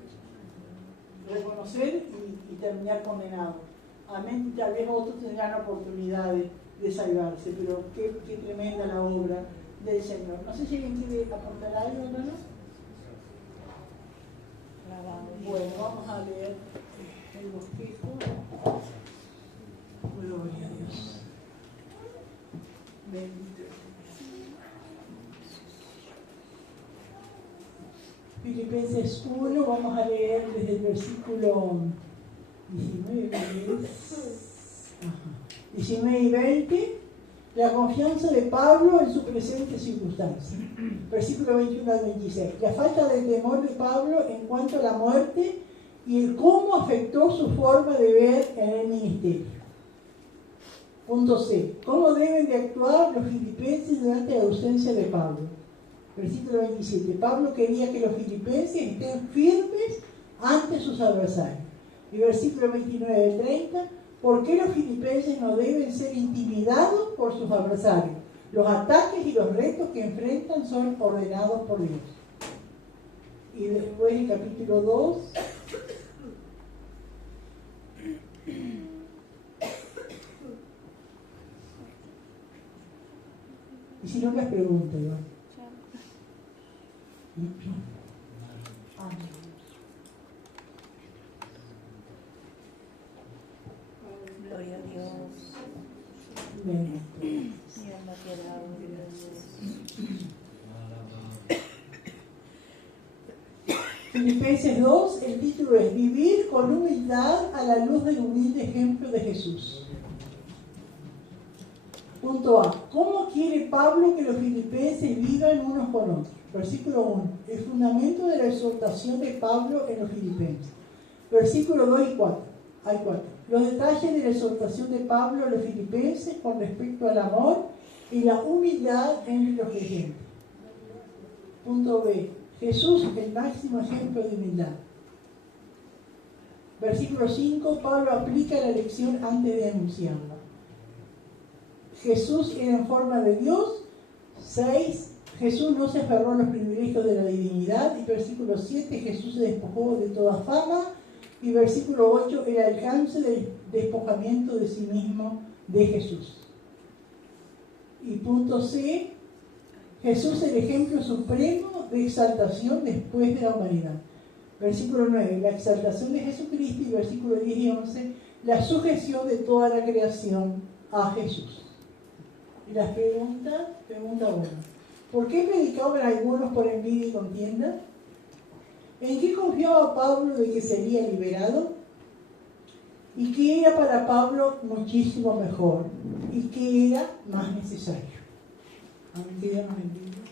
reconocer y terminar condenado. Amén. Tal vez otros tendrán oportunidades de salvarse, pero qué tremenda la obra del Señor. No sé si alguien quiere aportar algo, hermano. Bueno, vamos a leer el bosquejo. Gloria a Dios. Bendito. Filipenses 1, vamos a leer desde el versículo 19 y 20. La confianza de Pablo en su presente circunstancia. Versículo 21 al 26. La falta de temor de Pablo en cuanto a la muerte y el cómo afectó su forma de ver en el ministerio. Punto C. ¿Cómo deben de actuar los filipenses durante la ausencia de Pablo? Versículo 27. Pablo quería que los filipenses estén firmes ante sus adversarios. Y versículo 29 al 30. ¿Por qué los filipenses no deben ser intimidados por sus adversarios? Los ataques y los retos que enfrentan son ordenados por Dios. Y después el capítulo 2. Y si no, las pregunto, ¿no? Amén. Gloria a Dios. Amén. Mi alma te alaba, gloria a Dios. Filipenses 2, el título es Vivir con humildad a la luz del humilde ejemplo de Jesús. Punto A. ¿Cómo quiere Pablo que los filipenses vivan unos con otros? Versículo 1. El fundamento de la exhortación de Pablo en los filipenses. Versículo 2 y 4. Hay 4. Los detalles de la exhortación de Pablo a los filipenses con respecto al amor y la humildad entre los creyentes. Punto B. Jesús, el máximo ejemplo de humildad. Versículo 5. Pablo aplica la lección antes de anunciarla. Jesús era en forma de Dios. 6. Jesús no se aferró a los privilegios de la divinidad. Y versículo 7. Jesús se despojó de toda fama. Y versículo 8. El alcance del despojamiento de sí mismo de Jesús. Y punto C. Jesús el ejemplo supremo de exaltación después de la humanidad. Versículo 9. La exaltación de Jesucristo. Y versículo 10 y 11. La sujeción de toda la creación a Jesús. Y las preguntas, pregunta 1. ¿Por qué predicaban algunos por envidia y contienda? ¿En qué confiaba Pablo de que sería liberado? ¿Y qué era para Pablo muchísimo mejor? ¿Y qué era más necesario? A mí que Dios nos bendiga.